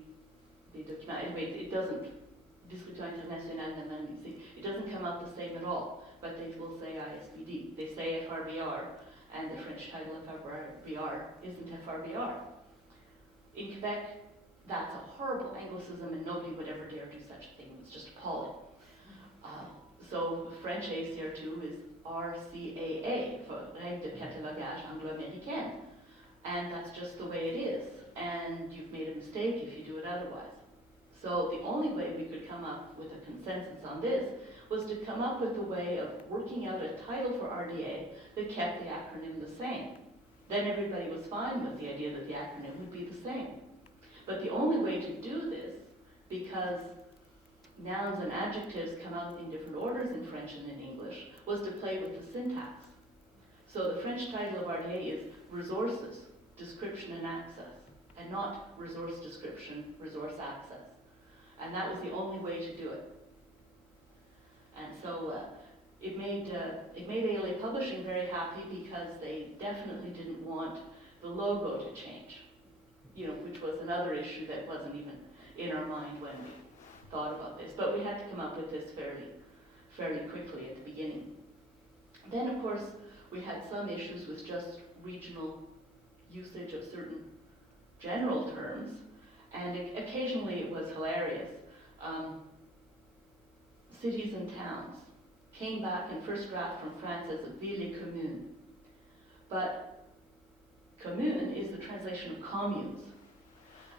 des Documents. Anyway, it doesn't, Description Internationale Normalisée, it doesn't come out the same at all, but they will say ISBD. They say FRBR, and the French title FRBR isn't FRBR. In Quebec, that's a horrible Anglicism, and nobody would ever dare do such a thing. It's just appalling. So the French ACR2 is RCAA, for Règle de Catalogage Anglo-Américaine. And that's just the way it is. And you've made a mistake if you do it otherwise. So the only way we could come up with a consensus on this was to come up with a way of working out a title for RDA that kept the acronym the same. Then everybody was fine with the idea that the acronym would be the same. But the only way to do this, because nouns and adjectives come out in different orders in French and in English, was to play with the syntax. So the French title of RDA is resources, description and access, and not resource description, resource access. And that was the only way to do it. And so it made ALA Publishing very happy because they definitely didn't want the logo to change, you know, which was another issue that wasn't even in our mind when we thought about this. But we had to come up with this fairly quickly at the beginning. Then, of course, we had some issues with just regional usage of certain general terms, and occasionally it was hilarious. Cities and towns came back in first draft from France as a ville et commune. But commune is the translation of communes.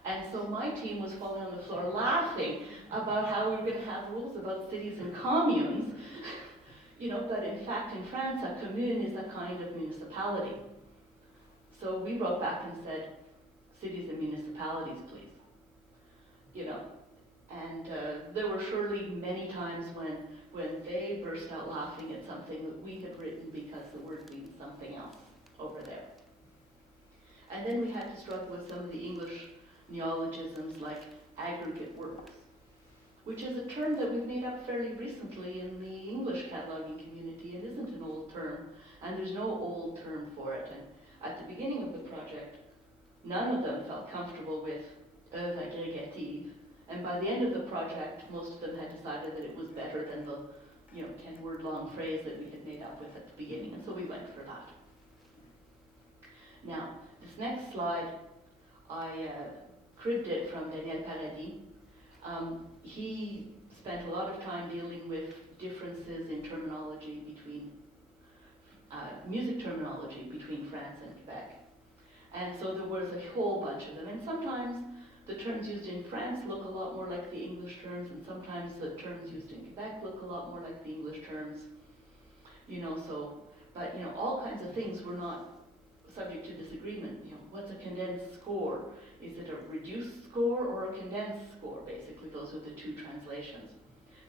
And so my team was falling on the floor laughing about how we were going to have rules about cities and communes. You know, but in fact in France a commune is a kind of municipality. So we wrote back and said, cities and municipalities, please. You know, and there were surely many times when they burst out laughing at something that we had written because the word means something else over there. And then we had to struggle with some of the English neologisms like aggregate works, which is a term that we've made up fairly recently in the English cataloging community. It isn't an old term, and there's no old term for it. And at the beginning of the project, none of them felt comfortable with œuvre agrégative. And by the end of the project, most of them had decided that it was better than the 10-word long phrase that we had made up with at the beginning, and so we went for that. Now, this next slide, I cribbed it from Daniel Paradis. He spent a lot of time dealing with differences in terminology between, music terminology between France and Quebec. And so there was a whole bunch of them, and sometimes the terms used in France look a lot more like the English terms, and sometimes the terms used in Quebec look a lot more like the English terms. But all kinds of things were not subject to disagreement. What's a condensed score? Is it a reduced score or a condensed score? Basically, those are the two translations.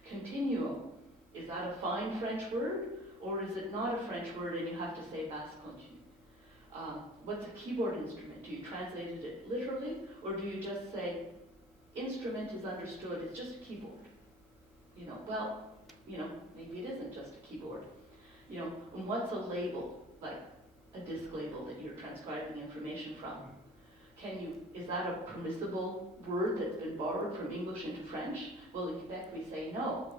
Continuum, is that a fine French word, or is it not a French word and you have to say basse continu? What's a keyboard instrument? Do you translate it literally, or do you just say, instrument is understood, it's just a keyboard? Well, maybe it isn't just a keyboard. And what's a label, like a disc label that you're transcribing information from? Is that a permissible word that's been borrowed from English into French? Well, in Quebec we say no.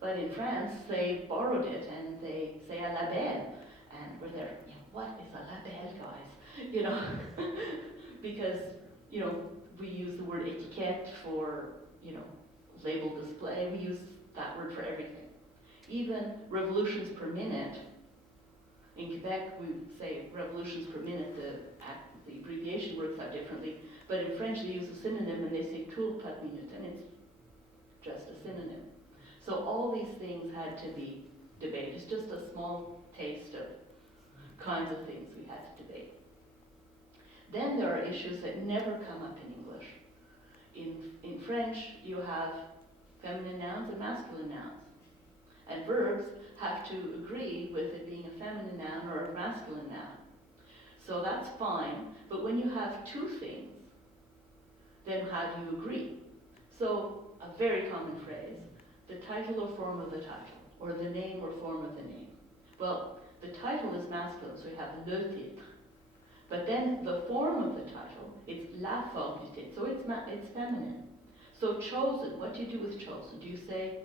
But in France, they borrowed it and they say a label. And we're there, what is a label, guys? Because, we use the word etiquette for, label display. We use that word for everything. Even revolutions per minute, in Quebec we say revolutions per minute, the abbreviation works out differently, but in French they use a synonym and they say tour par minute, and it's just a synonym. So all these things had to be debated. It's just a small taste of kinds of things we had to debate. Then there are issues that never come up in English. In French, you have feminine nouns and masculine nouns. And verbs have to agree with it being a feminine noun or a masculine noun. So that's fine, but when you have two things, then how do you agree? So a very common phrase, the title or form of the title, or the name or form of the name. Well, the title is masculine, so you have le titre. But then the form of the title, it's la forme du titre, so it's feminine. So chosen, what do you do with chosen? Do you say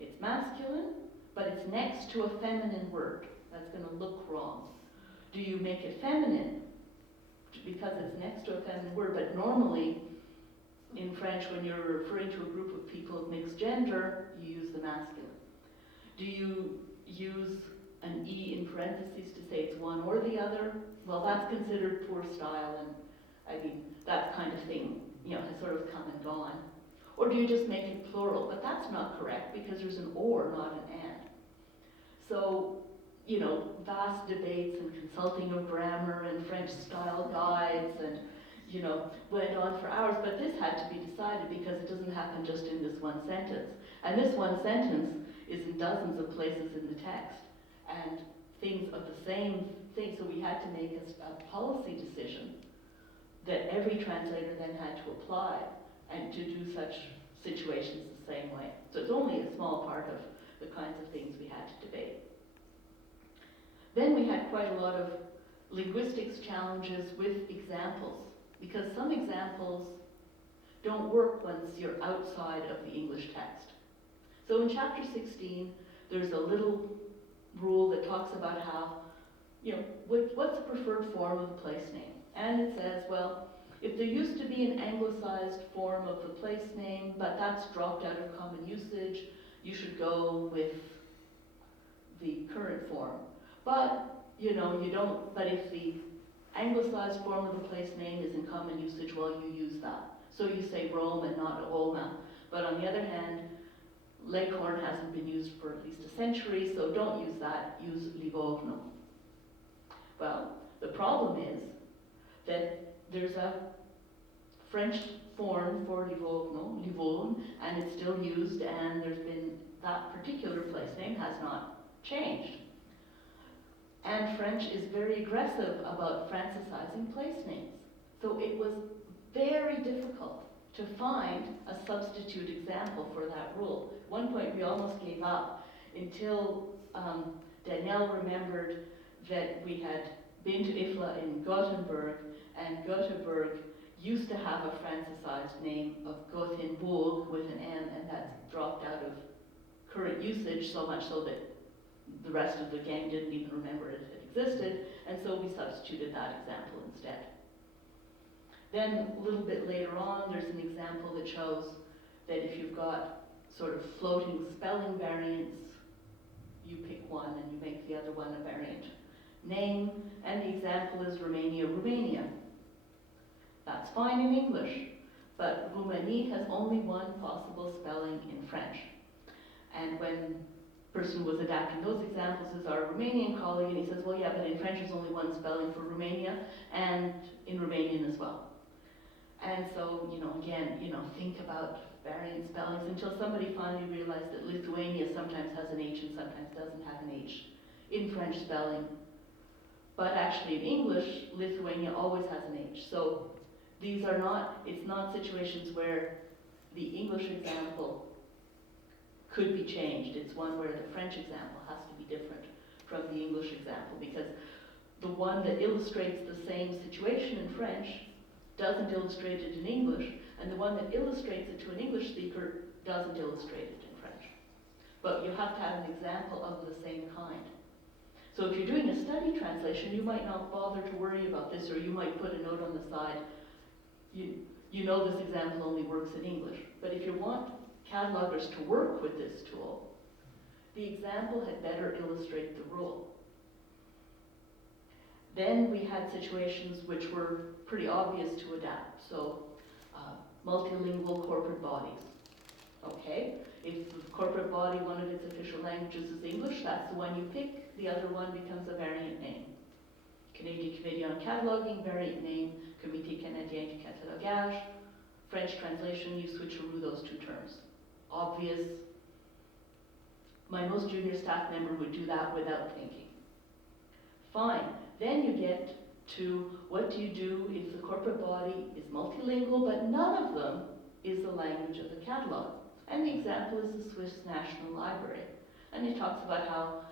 it's masculine, but it's next to a feminine word? That's going to look wrong. Do you make it feminine because it's next to a feminine word? But normally, in French, when you're referring to a group of people of mixed gender, you use the masculine. Do you use an E in parentheses to say it's one or the other? Well, that's considered poor style, and that kind of thing, has sort of come and gone. Or do you just make it plural? But that's not correct because there's an or, not an and. So, vast debates and consulting of grammar and French style guides and, went on for hours, but this had to be decided because it doesn't happen just in this one sentence. And this one sentence is in dozens of places in the text, and things of the same thing, so we had to make a policy decision that every translator then had to apply and to do such situations the same way. So it's only a small part of the kinds of things we had to debate. Then we had quite a lot of linguistics challenges with examples, because some examples don't work once you're outside of the English text. So in chapter 16, there's a little rule that talks about how, what's the preferred form of the place name? And it says, well, if there used to be an anglicized form of the place name, but that's dropped out of common usage, you should go with the current form. But, but if the anglicized form of the place name is in common usage, well, you use that. So you say Rome and not Olma. But on the other hand, Leghorn hasn't been used for at least a century, so don't use that, use Livorno. Well, the problem is that there's a French form for Livorno, Livorno, and it's still used, and that particular place name has not changed. And French is very aggressive about Francisizing place names. So it was very difficult to find a substitute example for that rule. At one point we almost gave up until Danielle remembered that we had been to IFLA in Gothenburg, and Gothenburg used to have a Francisized name of Gothenburg with an M, and that's dropped out of current usage, so much so that the rest of the gang didn't even remember it had existed, and so we substituted that example instead. Then a little bit later on, there's an example that shows that if you've got sort of floating spelling variants, you pick one and you make the other one a variant name, and the example is Romania, Romania. That's fine in English, but Roumanie has only one possible spelling in French. And when the person was adapting those examples is our Romanian colleague, and he says, well, yeah, but in French there's only one spelling for Romania, and in Romanian as well. And so, again, think about variant spellings until somebody finally realized that Lithuania sometimes has an H and sometimes doesn't have an H in French spelling But actually in English, Lithuania always has an H. So these are not, it's not situations where the English example could be changed. It's one where the French example has to be different from the English example, because the one that illustrates the same situation in French doesn't illustrate it in English, and the one that illustrates it to an English speaker doesn't illustrate it in French. But you have to have an example of the same kind. So if you're doing a study translation, you might not bother to worry about this, or you might put a note on the side, you know this example only works in English. But if you want catalogers to work with this tool, the example had better illustrate the rule. Then we had situations which were pretty obvious to adapt. So multilingual corporate bodies. Okay, if the corporate body, one of its official languages is English, that's the one you pick. The other one becomes a variant name. Canadian Committee on Cataloging, variant name, Comité Canadien du Catalogage. French translation, you switcheroo those two terms. Obvious. My most junior staff member would do that without thinking. Fine. Then you get to what do you do if the corporate body is multilingual, but none of them is the language of the catalog. And the example is the Swiss National Library. And it talks about how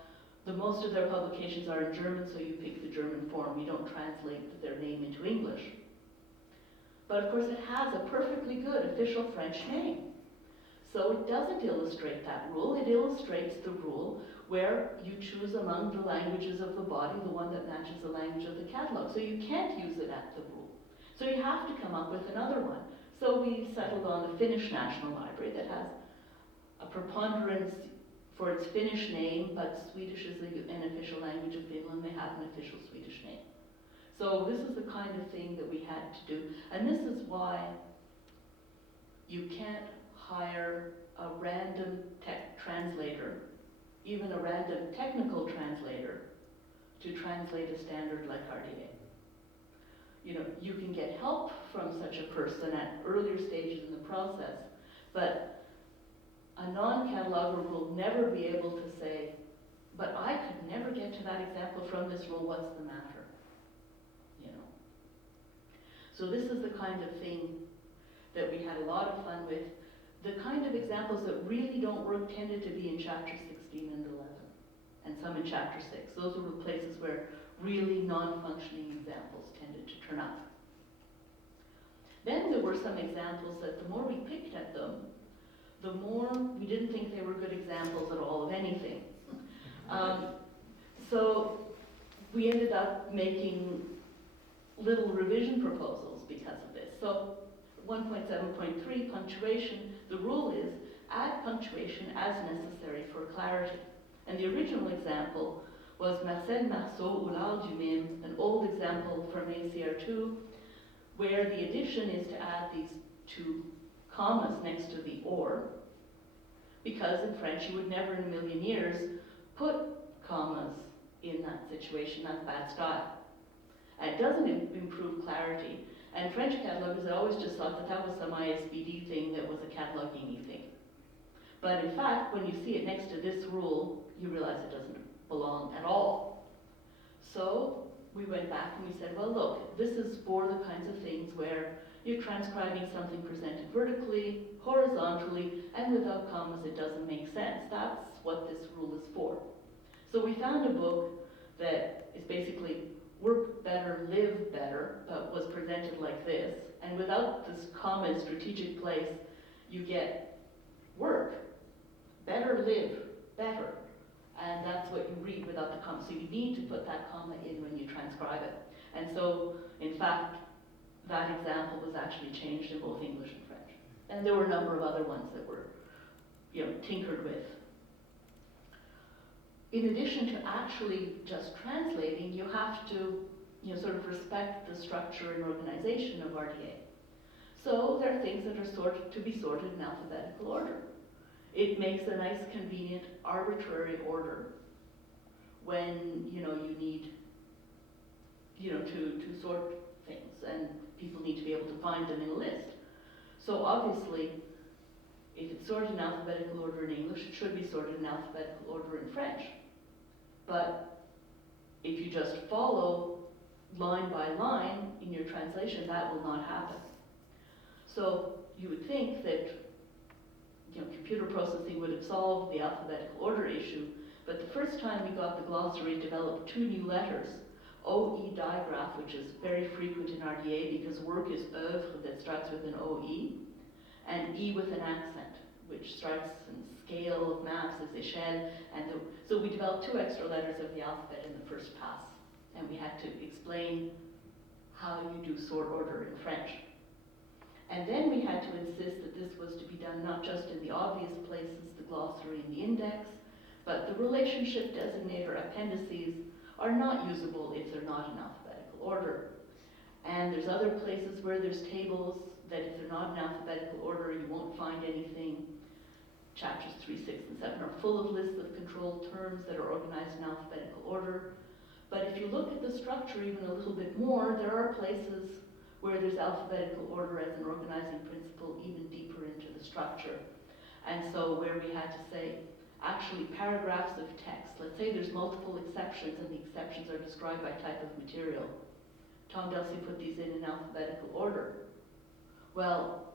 most of their publications are in German, so you pick the German form. You don't translate their name into English. But of course it has a perfectly good official French name. So it doesn't illustrate that rule. It illustrates the rule where you choose among the languages of the body the one that matches the language of the catalog. So you can't use it at the rule. So you have to come up with another one. So we settled on the Finnish National Library that has a preponderance for its Finnish name, but Swedish is an official language of Finland. They have an official Swedish name. So this is the kind of thing that we had to do. And this is why you can't hire a random tech translator, even a random technical translator, to translate a standard like RDA. You know, you can get help from such a person at earlier stages in the process, but a non-cataloger will never be able to say, but I could never get to that example from this rule, what's the matter? You know. So this is the kind of thing that we had a lot of fun with. The kind of examples that really don't work tended to be in chapter 16 and 11, and some in chapter 6. Those were the places where really non-functioning examples tended to turn up. Then there were some examples that the more we picked at them, the more we didn't think they were good examples at all of anything. So we ended up making little revision proposals because of this. So 1.7.3, punctuation, the rule is add punctuation as necessary for clarity. And the original example was Marcel Marceau ou l'art du mime, an old example from ACR2, where the addition is to add these two commas next to the or, because in French you would never in a million years put commas in that situation. That's bad style. And it doesn't improve clarity. And French catalogers had always just thought that that was some ISBD thing that was a cataloging-y thing. But in fact, when you see it next to this rule, you realize it doesn't belong at all. So we went back and we said, well, look, this is for the kinds of things where you're transcribing something presented vertically, horizontally, and without commas it doesn't make sense. That's what this rule is for. So we found a book that is basically work better, live better, but was presented like this. And without this comma in strategic place, you get work, better live, better. And that's what you read without the comma. So you need to put that comma in when you transcribe it. And so, in fact, that example was actually changed in both English and French. And there were a number of other ones that were, tinkered with. In addition to actually just translating, you have to, sort of respect the structure and organization of RDA. So there are things that are to be sorted in alphabetical order. It makes a nice, convenient, arbitrary order when, you need, to sort things, and people need to be able to find them in a list. So obviously, if it's sorted in alphabetical order in English, it should be sorted in alphabetical order in French. But if you just follow line by line in your translation, that will not happen. So you would think that computer processing would have solved the alphabetical order issue, but the first time we got the glossary, it developed two new letters, OE digraph, which is very frequent in RDA because work is œuvre that starts with an OE, and E with an accent, which starts in scale of maps as échelle, so we developed two extra letters of the alphabet in the first pass, and we had to explain how you do sort order in French. And then we had to insist that this was to be done not just in the obvious places, the glossary and the index, but the relationship designator appendices are not usable if they're not in alphabetical order. And there's other places where there's tables that if they're not in alphabetical order, you won't find anything. Chapters 3, 6, and 7 are full of lists of controlled terms that are organized in alphabetical order. But if you look at the structure even a little bit more, there are places where there's alphabetical order as an organizing principle even deeper into the structure. And so where we had to say, actually paragraphs of text, let's say there's multiple exceptions and the exceptions are described by type of material. Tom Delsey put these in alphabetical order. Well,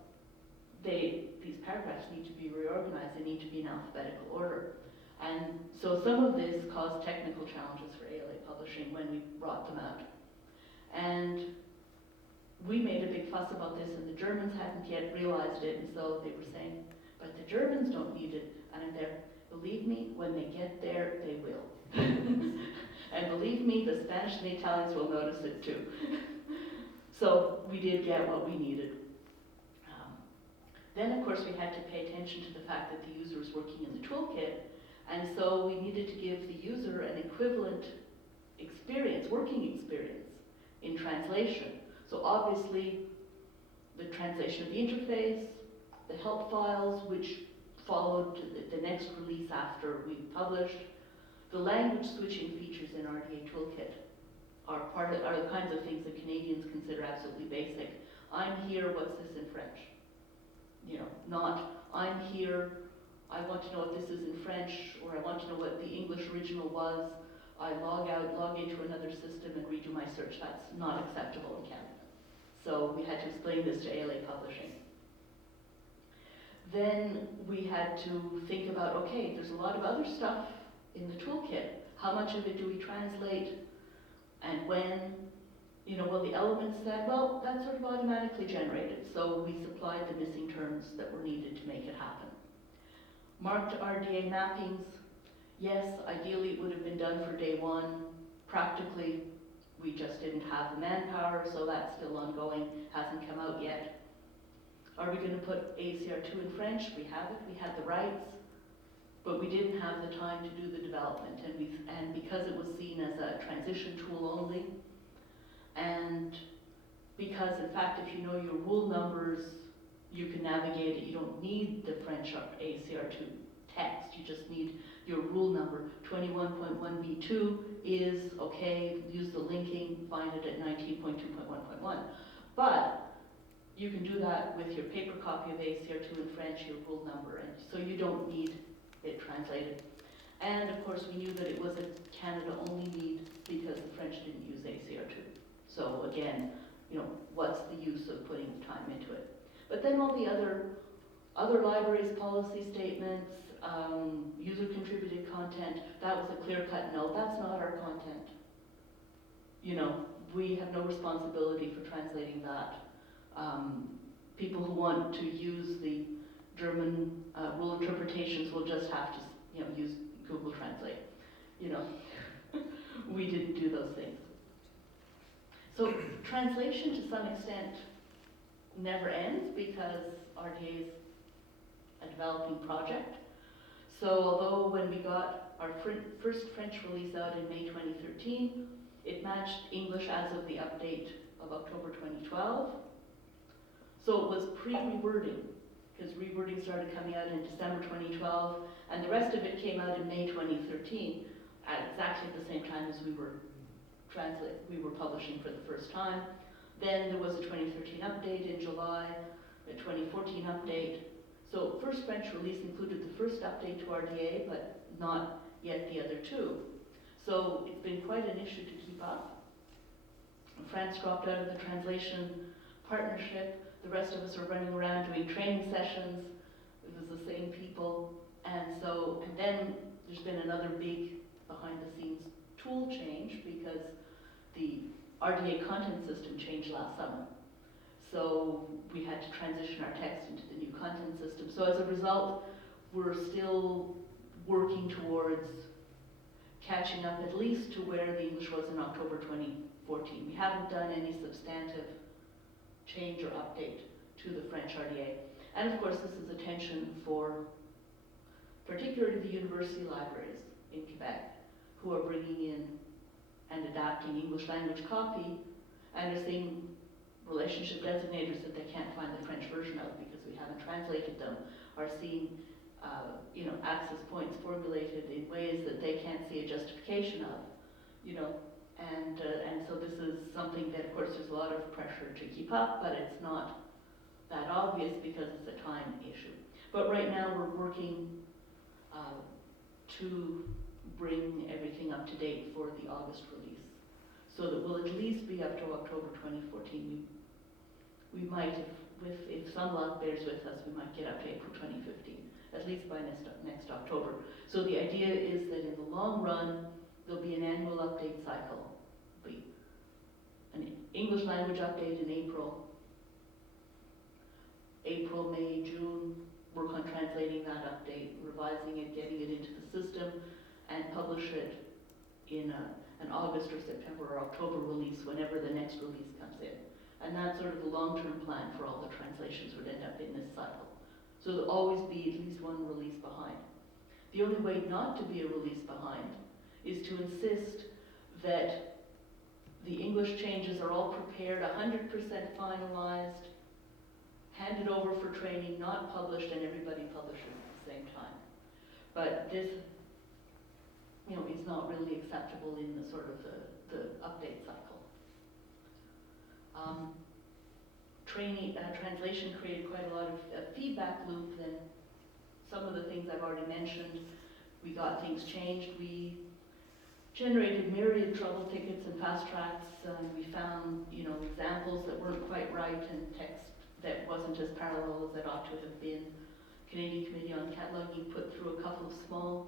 these paragraphs need to be reorganized, they need to be in alphabetical order. And so some of this caused technical challenges for ALA publishing when we brought them out. And we made a big fuss about this, and the Germans hadn't yet realized it, and so they were saying, but the Germans don't need it. And I'm there, believe me, when they get there, they will. And believe me, the Spanish and the Italians will notice it too. So we did get what we needed. Then, of course, we had to pay attention to the fact that the user was working in the toolkit, and so we needed to give the user an equivalent experience, working experience, in translation. So obviously, the translation of the interface, the help files, which followed the next release after we published, the language switching features in RDA Toolkit are the kinds of things that Canadians consider absolutely basic. I'm here, what's this in French? Not, I'm here, I want to know what this is in French, or I want to know what the English original was. I log into another system and redo my search. That's not acceptable in Canada. So we had to explain this to ALA Publishing. Then we had to think about, okay, there's a lot of other stuff in the toolkit. How much of it do we translate? And when? Well, the elements said, well, that's sort of automatically generated. So we supplied the missing terms that were needed to make it happen. Marked RDA mappings, yes, ideally it would have been done for day one. Practically, we just didn't have the manpower, so that's still ongoing, hasn't come out yet. Are we going to put ACR2 in French? We have it, we had the rights, but we didn't have the time to do the development, and because it was seen as a transition tool only, and because in fact if you know your rule numbers, you can navigate it, you don't need the French ACR2 text, you just need your rule number. 21.1b2 is, okay, use the linking, find it at 19.2.1.1. But you can do that with your paper copy of ACR2 in French, your rule number, and so you don't need it translated. And of course we knew that it was a Canada-only need because the French didn't use ACR2. So again, what's the use of putting time into it? But then all the other libraries, policy statements, user-contributed content, that was a clear-cut no, that's not our content. We have no responsibility for translating that. People who want to use the German rule interpretations will just have to, use Google Translate. We didn't do those things. So translation, to some extent, never ends because RDA is a developing project. So although when we got our first French release out in May 2013, it matched English as of the update of October 2012. So it was pre-rewording, because rewording started coming out in December 2012, and the rest of it came out in May 2013, at exactly the same time as we were publishing for the first time. Then there was a 2013 update in July, a 2014 update. So first French release included the first update to RDA, but not yet the other two. So it's been quite an issue to keep up. France dropped out of the translation partnership. The rest of us are running around doing training sessions. It was the same people. And then there's been another big behind the scenes tool change because the RDA content system changed last summer. So we had to transition our text into the new content system. So as a result, we're still working towards catching up at least to where the English was in October 2014. We haven't done any substantive change or update to the French RDA. And of course, this is a tension for particularly the university libraries in Quebec, who are bringing in and adapting English language copy and are seeing relationship designators that they can't find the French version of because we haven't translated them, are seeing access points formulated in ways that they can't see a justification of, and so this is something that, of course, there's a lot of pressure to keep up, but it's not that obvious because it's a time issue. But right now we're working to bring everything up to date for the August release, so that we'll at least be up to October 2014. We might, if some luck bears with us, we might get up to April 2015, at least by next October. So the idea is that in the long run, there'll be an annual update cycle. There'll be an English language update in April, May, June, work on translating that update, revising it, getting it into the system, and publish it in an August or September or October release whenever the next release comes in. And that's sort of the long-term plan for all the translations would end up in this cycle. So there'll always be at least one release behind. The only way not to be a release behind is to insist that the English changes are all prepared, 100% finalized, handed over for training, not published, and everybody publishes at the same time. But this, is not really acceptable in the sort of the update cycle. Translation created quite a lot of feedback loop. Then some of the things I've already mentioned, we got things changed. We generated myriad trouble tickets and fast tracks. We found, examples that weren't quite right and text that wasn't as parallel as it ought to have been. Canadian Committee on Cataloging put through a couple of small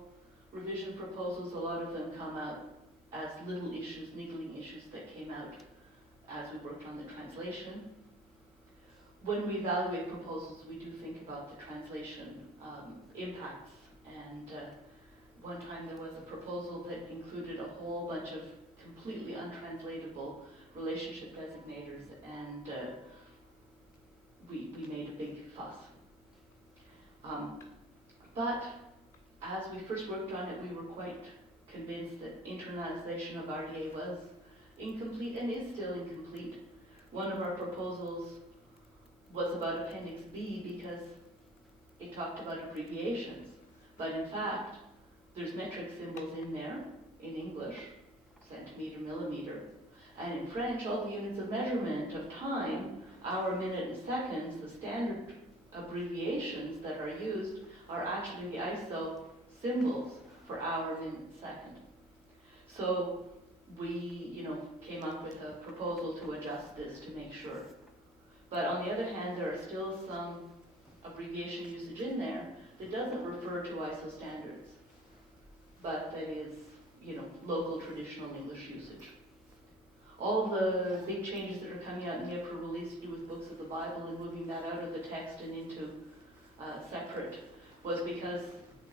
revision proposals. A lot of them come out as little issues, niggling issues that came out as we worked on the translation. When we evaluate proposals, we do think about the translation impacts. And one time there was a proposal that included a whole bunch of completely untranslatable relationship designators, and we made a big fuss. But as we first worked on it, we were quite convinced that internationalization of RDA was incomplete and is still incomplete. One of our proposals was about Appendix B because it talked about abbreviations. But in fact, there's metric symbols in there, in English, centimeter, millimeter. And in French, all the units of measurement of time, hour, minute, and seconds, the standard abbreviations that are used are actually the ISO symbols for hour, minute, second. So we, came up with a proposal to adjust this to make sure. But on the other hand, there are still some abbreviation usage in there that doesn't refer to ISO standards, but that is, local traditional English usage. All the big changes that are coming out in the April release to do with books of the Bible and moving that out of the text and into separate was because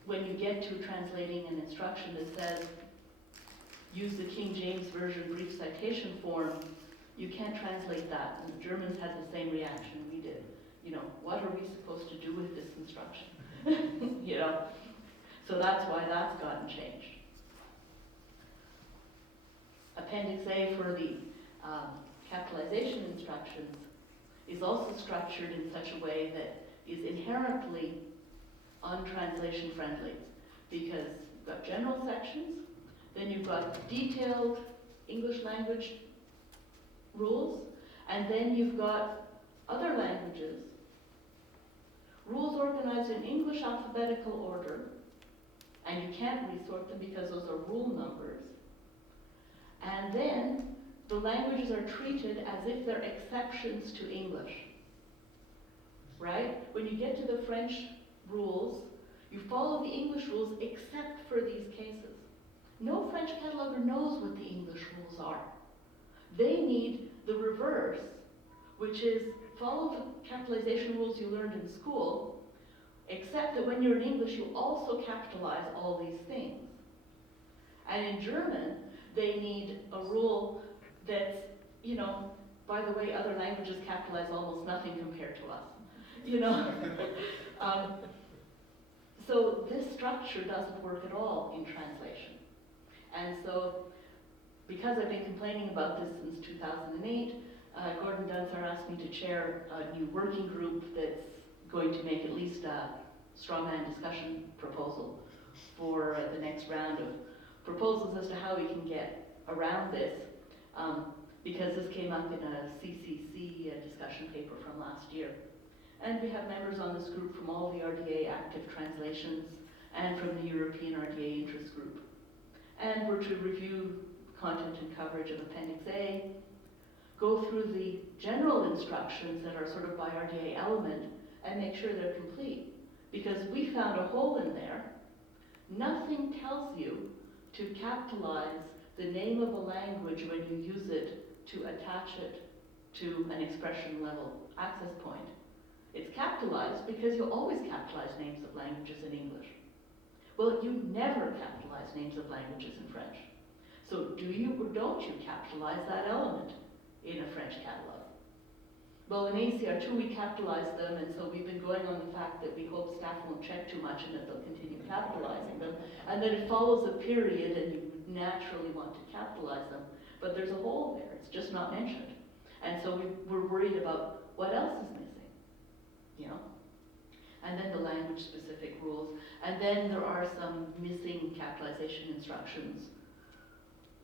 when you get to translating an instruction that says use the King James Version brief citation form, you can't translate that. And the Germans had the same reaction we did. What are we supposed to do with this instruction? So that's why that's gotten changed. Appendix A for the capitalization instructions is also structured in such a way that is inherently untranslation friendly, because you've got general sections, then you've got detailed English language rules, and then you've got other languages, rules organized in English alphabetical order, and you can't resort them because those are rule numbers. And then the languages are treated as if they're exceptions to English, right? When you get to the French rules, you follow the English rules except for these cases. No French cataloger knows what the English rules are. They need the reverse, which is follow the capitalization rules you learned in school, except that when you're in English, you also capitalize all these things. And in German, they need a rule that's, you know, by the way, other languages capitalize almost nothing compared to us, you know. So this structure doesn't work at all in translation. And so, because I've been complaining about this since 2008, Gordon Dunsar asked me to chair a new working group that's going to make at least a strawman discussion proposal for the next round of proposals as to how we can get around this, because this came up in a CCC discussion paper from last year. And we have members on this group from all the RDA active translations and from the European RDA interest group. And we're to review content and coverage of Appendix A, go through the general instructions that are sort of by RDA element and make sure they're complete. Because we found a hole in there. Nothing tells you to capitalize the name of a language when you use it to attach it to an expression level access point. It's capitalized because you always capitalize names of languages in English. Well, you never capitalize names of languages in French. So do you or don't you capitalize that element in a French catalog? Well, in ACR2 we capitalize them, and so we've been going on the fact that we hope staff won't check too much and that they'll continue capitalizing them, and that it follows a period and you naturally want to capitalize them. But there's a hole there, it's just not mentioned. And so we're worried about what else is missing, you know? And then the language-specific rules. And then there are some missing capitalization instructions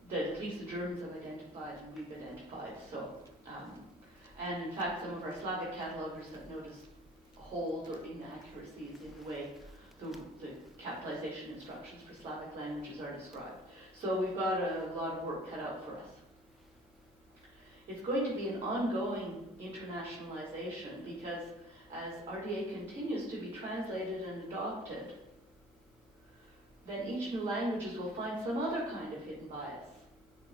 that at least the Germans have identified and we've identified. So, and in fact, some of our Slavic catalogers have noticed holes or inaccuracies in the way the capitalization instructions for Slavic languages are described. So we've got a lot of work cut out for us. It's going to be an ongoing internationalization because as RDA continues to be translated and adopted, then each new languages will find some other kind of hidden bias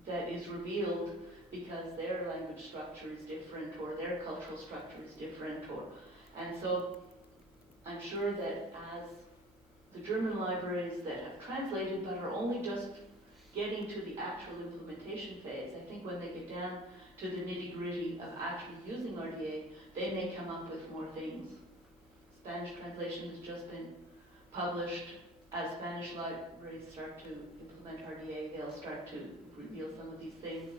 that is revealed because their language structure is different or their cultural structure is different. And so I'm sure that as the German libraries that have translated but are only just getting to the actual implementation phase, I think when they get down to the nitty-gritty of actually using RDA, they may come up with more things. Spanish translation has just been published. As Spanish libraries start to implement RDA, they'll start to reveal some of these things.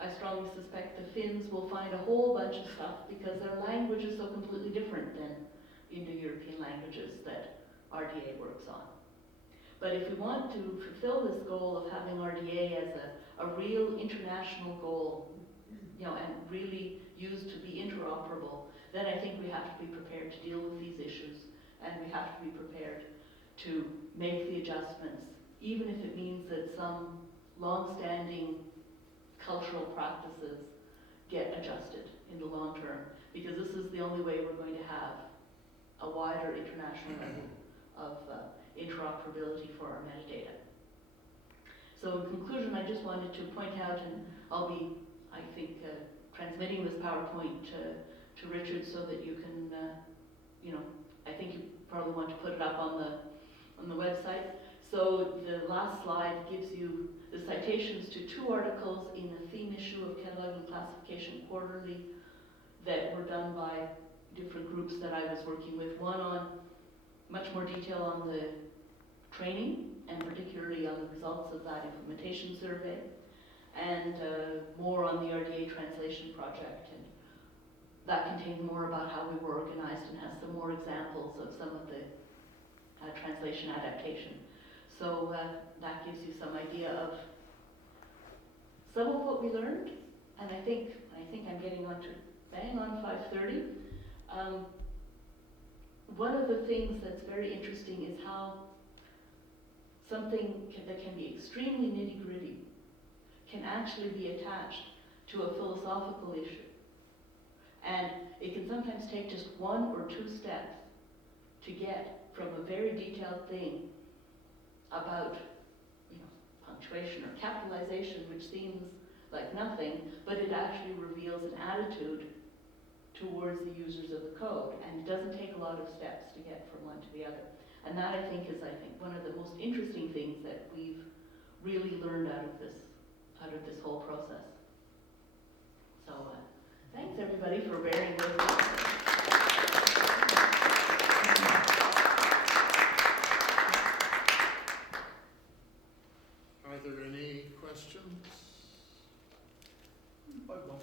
I strongly suspect the Finns will find a whole bunch of stuff because their language is so completely different than Indo-European languages that RDA works on. But if we want to fulfill this goal of having RDA as a real international goal, you know, and really used to be interoperable, then I think we have to be prepared to deal with these issues, and we have to be prepared to make the adjustments, even if it means that some long-standing cultural practices get adjusted in the long term, because this is the only way we're going to have a wider international level of interoperability for our metadata. So in conclusion, I just wanted to point out, and I'll be, I think, transmitting this PowerPoint to Richard so that you can, you know, I think you probably want to put it up on the website. So the last slide gives you the citations to 2 articles in the theme issue of Cataloging Classification Quarterly that were done by different groups that I was working with. One on much more detail on the training, and particularly on the results of that implementation survey, and more on the RDA translation project. And that contains more about how we were organized and has some more examples of some of the translation adaptation. So that gives you some idea of some of what we learned, and I think I'm getting on to bang on 5:30. One of the things that's very interesting is how something that can be extremely nitty-gritty can actually be attached to a philosophical issue. And it can sometimes take just 1 or 2 steps to get from a very detailed thing about, punctuation or capitalization, which seems like nothing, but it actually reveals an attitude towards the users of the code, and it doesn't take a lot of steps to get from one to the other. And that, I think, is one of the most interesting things that we've really learned out of this whole process. So, thanks everybody for bearing with us. Are there any questions? Well,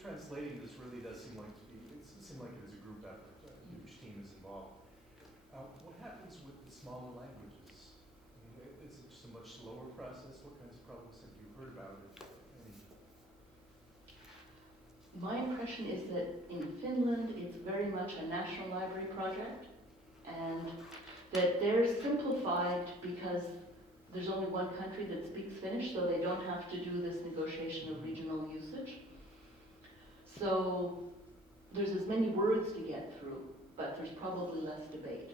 translating this really does seem like it is a group effort. A huge team is involved. What happens with the smaller languages? I mean, is it just a much slower process? What kinds of problems have you heard about, if any? My impression is that in Finland it's very much a national library project, and that they're simplified because there's only one country that speaks Finnish, so they don't have to do this negotiation of regional usage. So there's as many words to get through, but there's probably less debate.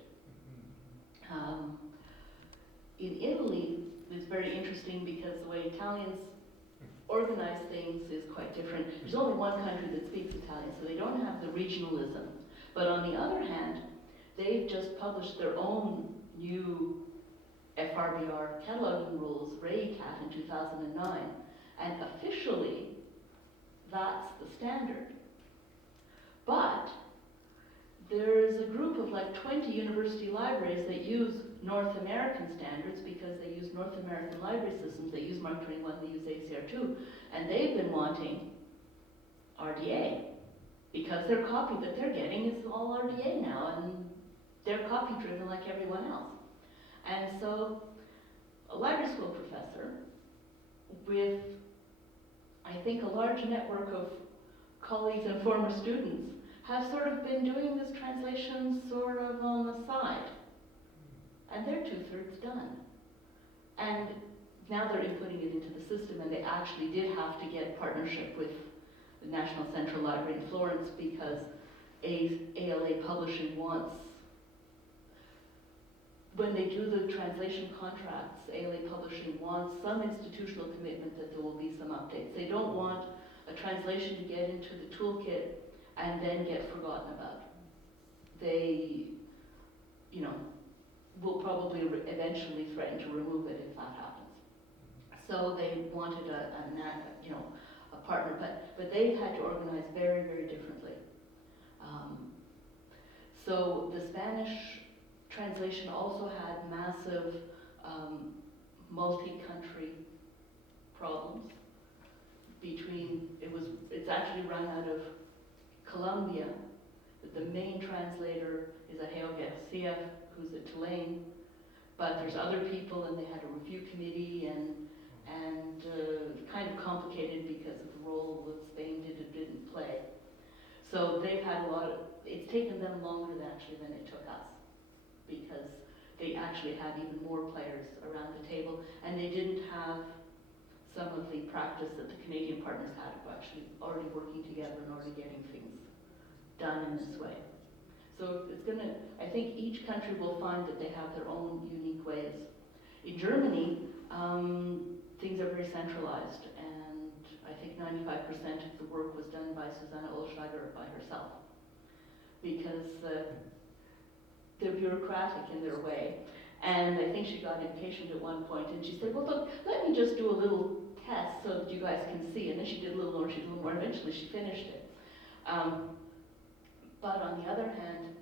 In Italy, it's very interesting because the way Italians organize things is quite different. There's only one country that speaks Italian, so they don't have the regionalism. But on the other hand, they've just published their own new FRBR cataloging rules, REICAT, in 2009, and officially that's the standard. But there's a group of like 20 university libraries that use North American standards because they use North American library systems. They use Mark 21, they use ACR2, and they've been wanting RDA because their copy that they're getting is all RDA now, and they're copy driven like everyone else. And so a library school professor with, I think, a large network of colleagues and former students have sort of been doing this translation sort of on the side. And they're 2/3 done. And now they're inputting it into the system, and they actually did have to get partnership with the National Central Library in Florence because ALA Publishing wants, when they do the translation contracts, ALA Publishing wants some institutional commitment that there will be some updates. They don't want a translation to get into the toolkit and then get forgotten about. They, will probably eventually threaten to remove it if that happens. So they wanted a partner, but they've had to organize very, very differently. So the Spanish translation also had massive multi-country problems it's actually run out of Colombia. The main translator is Aheo Garcia, who's a Chilean, but there's other people, and they had a review committee, and kind of complicated because of the role that Spain did or didn't play. So they've had it's taken them longer than it took us, because they actually had even more players around the table, and they didn't have some of the practice that the Canadian partners had of actually already working together and already getting things done in this way. So I think each country will find that they have their own unique ways. In Germany, things are very centralized, and I think 95% of the work was done by Susanna Olschlager by herself, because they're bureaucratic in their way. And I think she got impatient at one point, and she said, well, look, let me just do a little test so that you guys can see. And then she did a little more, and eventually she finished it. But on the other hand,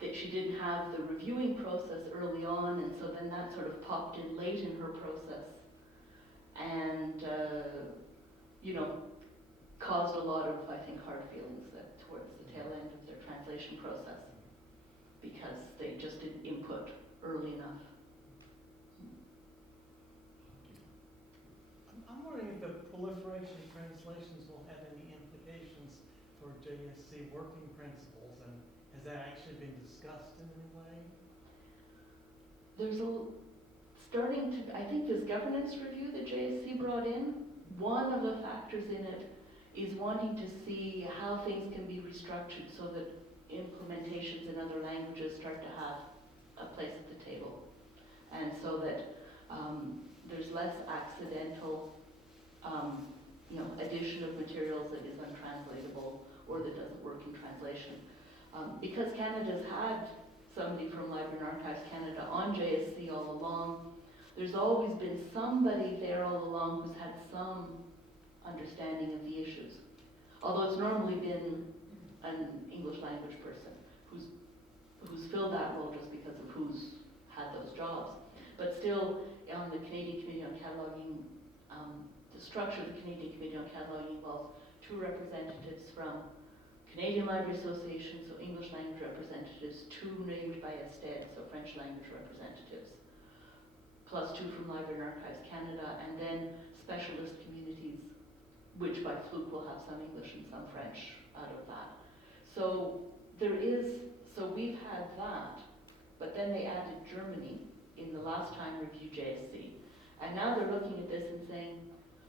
that she didn't have the reviewing process early on, and so then that sort of popped in late in her process, and caused a lot of, I think, hard feelings towards the tail end of their translation process, because they just didn't input early enough. I'm wondering if the proliferation of translations will have any implications for JSC working principles, and has that actually been discussed in any way? starting to, I think this governance review that JSC brought in, one of the factors in it is wanting to see how things can be restructured so that implementations in other languages start to have a place at the table. And so that there's less accidental addition of materials that is untranslatable or that doesn't work in translation. Because Canada's had somebody from Library and Archives Canada on JSC all along, there's always been somebody there all along who's had some understanding of the issues. Although it's normally been an English language person who's filled that role just because of who's had those jobs. But still, on the Canadian Committee on Cataloging, the structure of the Canadian Committee on Cataloging involves 2 representatives from Canadian Library Association, so English language representatives, 2 named by ESTED, so French language representatives, plus 2 from Library and Archives Canada, and then specialist communities, which by fluke will have some English and some French out of that. So we've had that, but then they added Germany in the last time review JSC. And now they're looking at this and saying,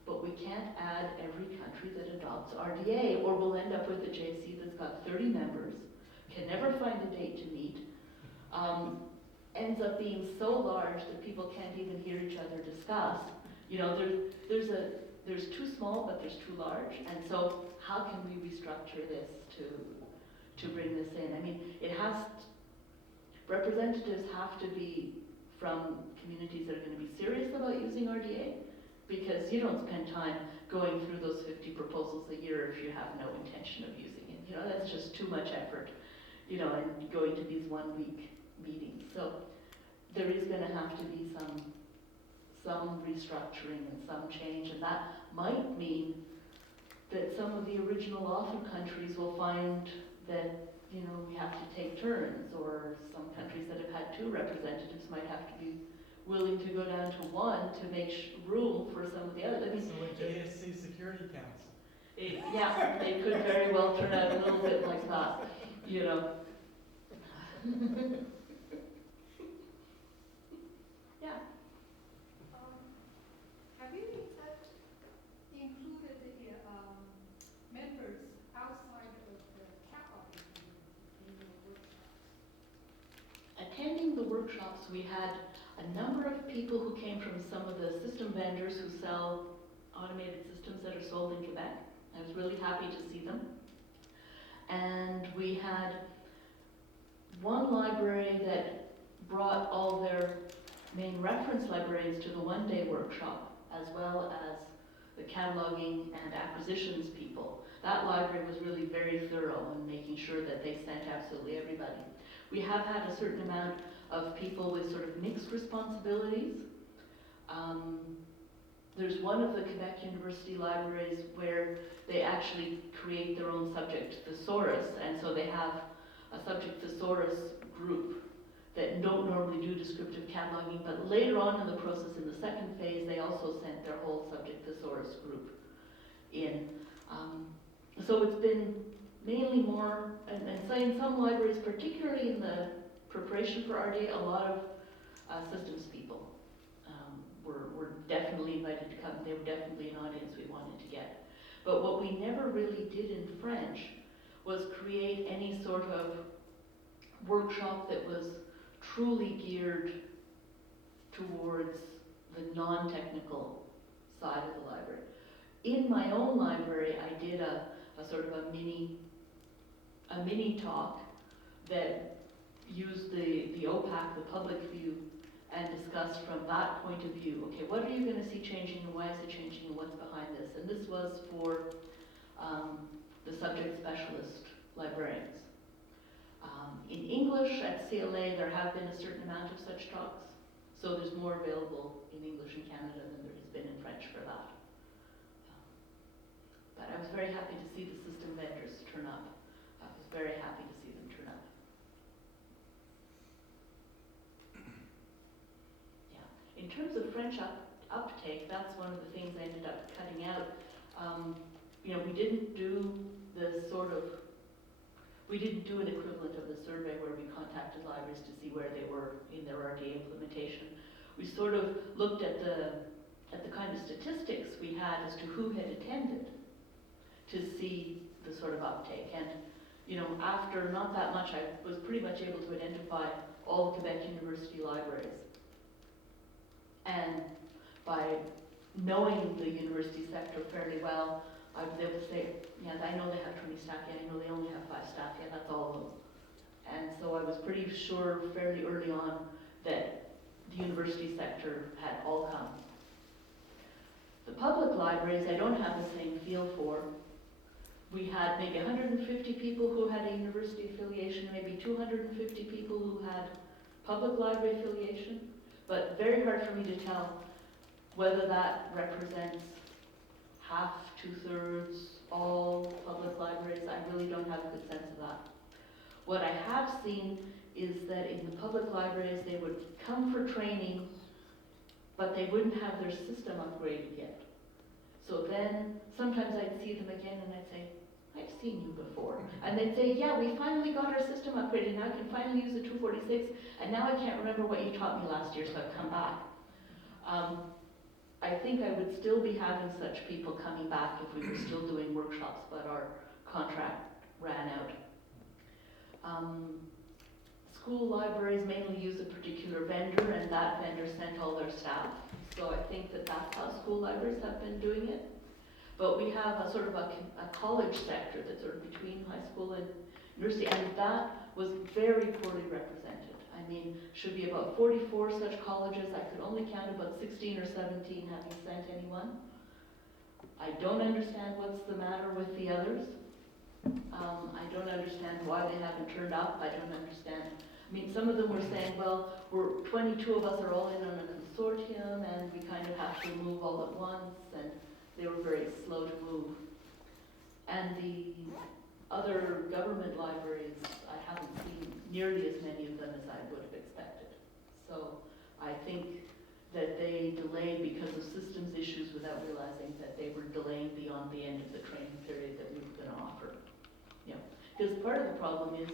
but we can't add every country that adopts RDA, or we'll end up with a JSC that's got 30 members, can never find a date to meet, ends up being so large that people can't even hear each other discuss. You know, there's too small, but there's too large, and so how can we restructure this to bring this in? I mean, representatives have to be from communities that are going to be serious about using RDA, because you don't spend time going through those 50 proposals a year if you have no intention of using it. You know, that's just too much effort, you know, and going to these 1-week meetings. So there is going to have to be some restructuring and some change, and that might mean that some of the original author countries will find that, you know, we have to take turns, or some countries that have had 2 representatives might have to be willing to go down to 1 to make room for some of the others. I mean, So a JSC Security Council. yeah, it could very well turn out a little bit like that, you know. Yeah. Have you included the members outside of the cataloging community in your workshops? Attending the workshops, we had a number of people who came from some of the system vendors who sell automated systems that are sold in Quebec. I was really happy to see them. And we had one library that brought all their main reference librarians to the 1-day workshop, as well as the cataloging and acquisitions people. That library was really very thorough in making sure that they sent absolutely everybody. We have had a certain amount of people with sort of mixed responsibilities. There's one of the Quebec University libraries where they actually create their own subject thesaurus, and so they have a subject thesaurus group that don't normally do descriptive cataloging, but later on in the process, in the second phase, they also sent their whole subject thesaurus group in. So it's been mainly more, and so in some libraries, particularly in the preparation for RDA, a lot of systems people were definitely invited to come. They were definitely an audience we wanted to get. But what we never really did in French was create any sort of workshop that was truly geared towards the non-technical side of the library. In my own library, I did a sort of a mini talk that used the OPAC, the public view, and discussed from that point of view, okay, what are you going to see changing and why is it changing and what's behind this? And this was for the subject specialist librarians. In English at CLA, there have been a certain amount of such talks, so there's more available in English in Canada than there has been in French for that. But I was very happy to see the system vendors turn up. I was very happy to see them turn up. Yeah. In terms of French uptake, that's one of the things I ended up cutting out. You know, we didn't do an equivalent of the survey where we contacted libraries to see where they were in their RDA implementation. we sort of looked at the kind of statistics we had as to who had attended to see the sort of uptake. And, you know, after not that much, I was pretty much able to identify all the Quebec University libraries. And by knowing the university sector fairly well, I was able to say, yeah, I know they have 20 staff yet, I know they only have 5 staff yet, that's all of them. And so I was pretty sure fairly early on that the university sector had all come. The public libraries, I don't have the same feel for. We had maybe 150 people who had a university affiliation, maybe 250 people who had public library affiliation, but very hard for me to tell whether that represents half, 2/3, all public libraries. I really don't have a good sense of that. What I have seen is that in the public libraries, they would come for training, but they wouldn't have their system upgraded yet. So then, sometimes I'd see them again and I'd say, I've seen you before. And they'd say, yeah, we finally got our system upgraded, now I can finally use the 246, and now I can't remember what you taught me last year, so I've come back. I think I would still be having such people coming back if we were still doing workshops, but our contract ran out. School libraries mainly use a particular vendor, and that vendor sent all their staff. So I think that that's how school libraries have been doing it. But we have a sort of a college sector that's sort of between high school and university, and that was very poorly represented. I mean, should be about 44 such colleges. I could only count about 16 or 17 having sent anyone. I don't understand what's the matter with the others. I don't understand why they haven't turned up. I don't understand. I mean, some of them were saying, well, 22 of us are all in on a consortium and we kind of have to move all at once, and they were very slow to move. And the other government libraries, I haven't seen nearly as many of them as I would have expected. So I think that they delayed because of systems issues without realizing that they were delaying beyond the end of the training period that we were going to offer. Yeah. Because part of the problem is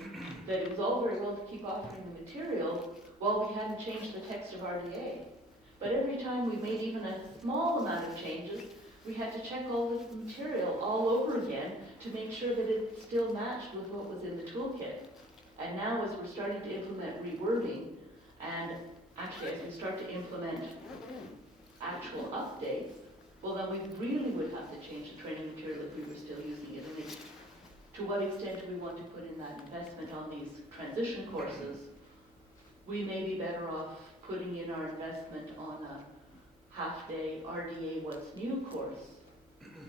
that it was all very well to keep offering the material while we hadn't changed the text of RDA. But every time we made even a small amount of changes, we had to check all this material all over again to make sure that it still matched with what was in the toolkit. And now as we're starting to implement rewording, and actually as we start to implement actual updates, well then we really would have to change the training material if we were still using it. And to what extent do we want to put in that investment on these transition courses? We may be better off putting in our investment on a half-day RDA What's New course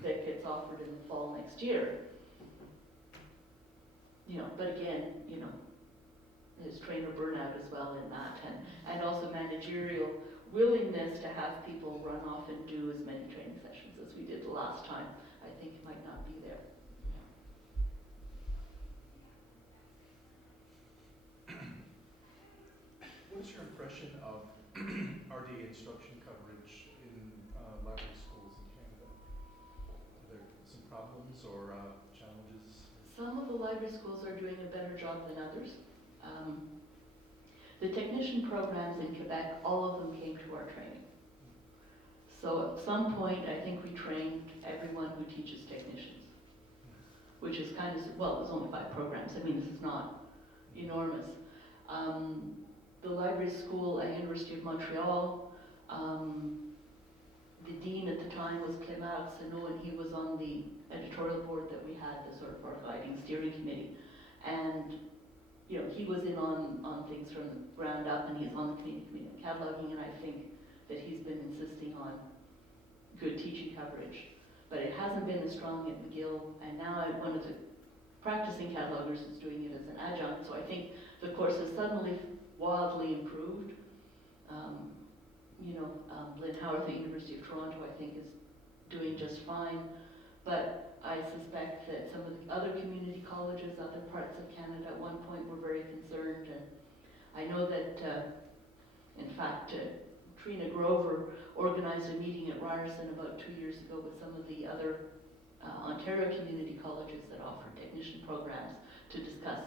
that gets offered in the fall next year. You know, but again, you know, there's trainer burnout as well in that, and also managerial willingness to have people run off and do as many training sessions as we did the last time. I think it might not be there. What's your impression of RDA instruction coverage in library schools in Canada? Are there some problems or challenges? Some of the library schools are doing a better job than others. The technician programs in Quebec, all of them came to our training. So at some point, I think we trained everyone who teaches technicians, which is kind of, well, it was only 5 programs. I mean, this is not enormous. The library school at University of Montreal, the dean at the time was Clément Arsenault, and he was on the editorial board that we had, the sort of our guiding steering committee. And you know, he was in on things from the ground up, and he's on the community committee on cataloging, and I think that he's been insisting on good teaching coverage. But it hasn't been as strong at McGill, and now one of the practicing catalogers is doing it as an adjunct, so I think the course has suddenly wildly improved. Lynn Howarth at the University of Toronto, I think, is doing just fine, but I suspect that some of the other community colleges, other parts of Canada at one point were very concerned, and I know that, in fact, Trina Grover organized a meeting at Ryerson about 2 years ago with some of the other Ontario community colleges that offer technician programs to discuss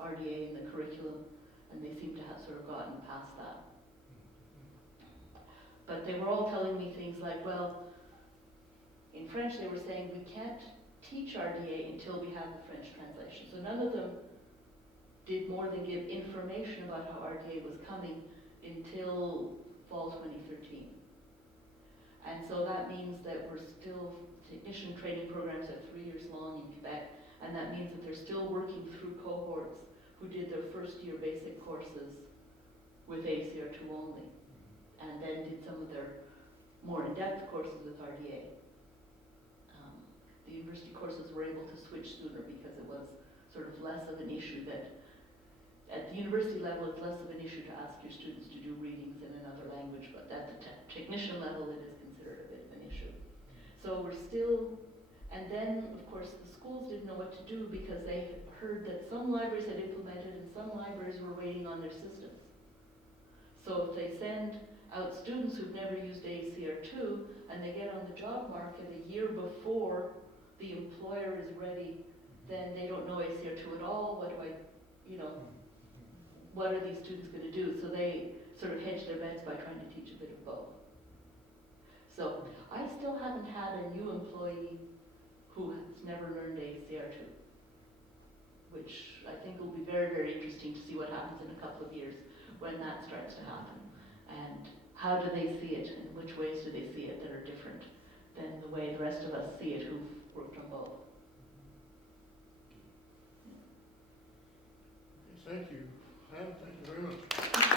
RDA and the curriculum, and they seem to have sort of gotten past that. But they were all telling me things like, well, in French they were saying we can't teach RDA until we have the French translation. So none of them did more than give information about how RDA was coming until fall 2013. And so that means that we're still, technician training programs are 3 years long in Quebec, and that means that they're still working through cohorts who did their first year basic courses with ACR2 only, and then did some of their more in-depth courses with RDA. The university courses were able to switch sooner because it was sort of less of an issue that, at the university level, it's less of an issue to ask your students to do readings in another language, but at the technician level, it is considered a bit of an issue. So we're still, and then, of course, the schools didn't know what to do because they heard that some libraries had implemented and some libraries were waiting on their systems. So if they send out students who've never used ACR2 and they get on the job market a year before the employer is ready, then they don't know ACR2 at all. What do I, what are these students going to do? So they sort of hedge their bets by trying to teach a bit of both. So I still haven't had a new employee who has never learned ACR2, which I think will be very, very interesting to see what happens in a couple of years when that starts to happen. And how do they see it, and which ways do they see it that are different than the way the rest of us see it who've worked on both. Thank you. Anne, thank you very much.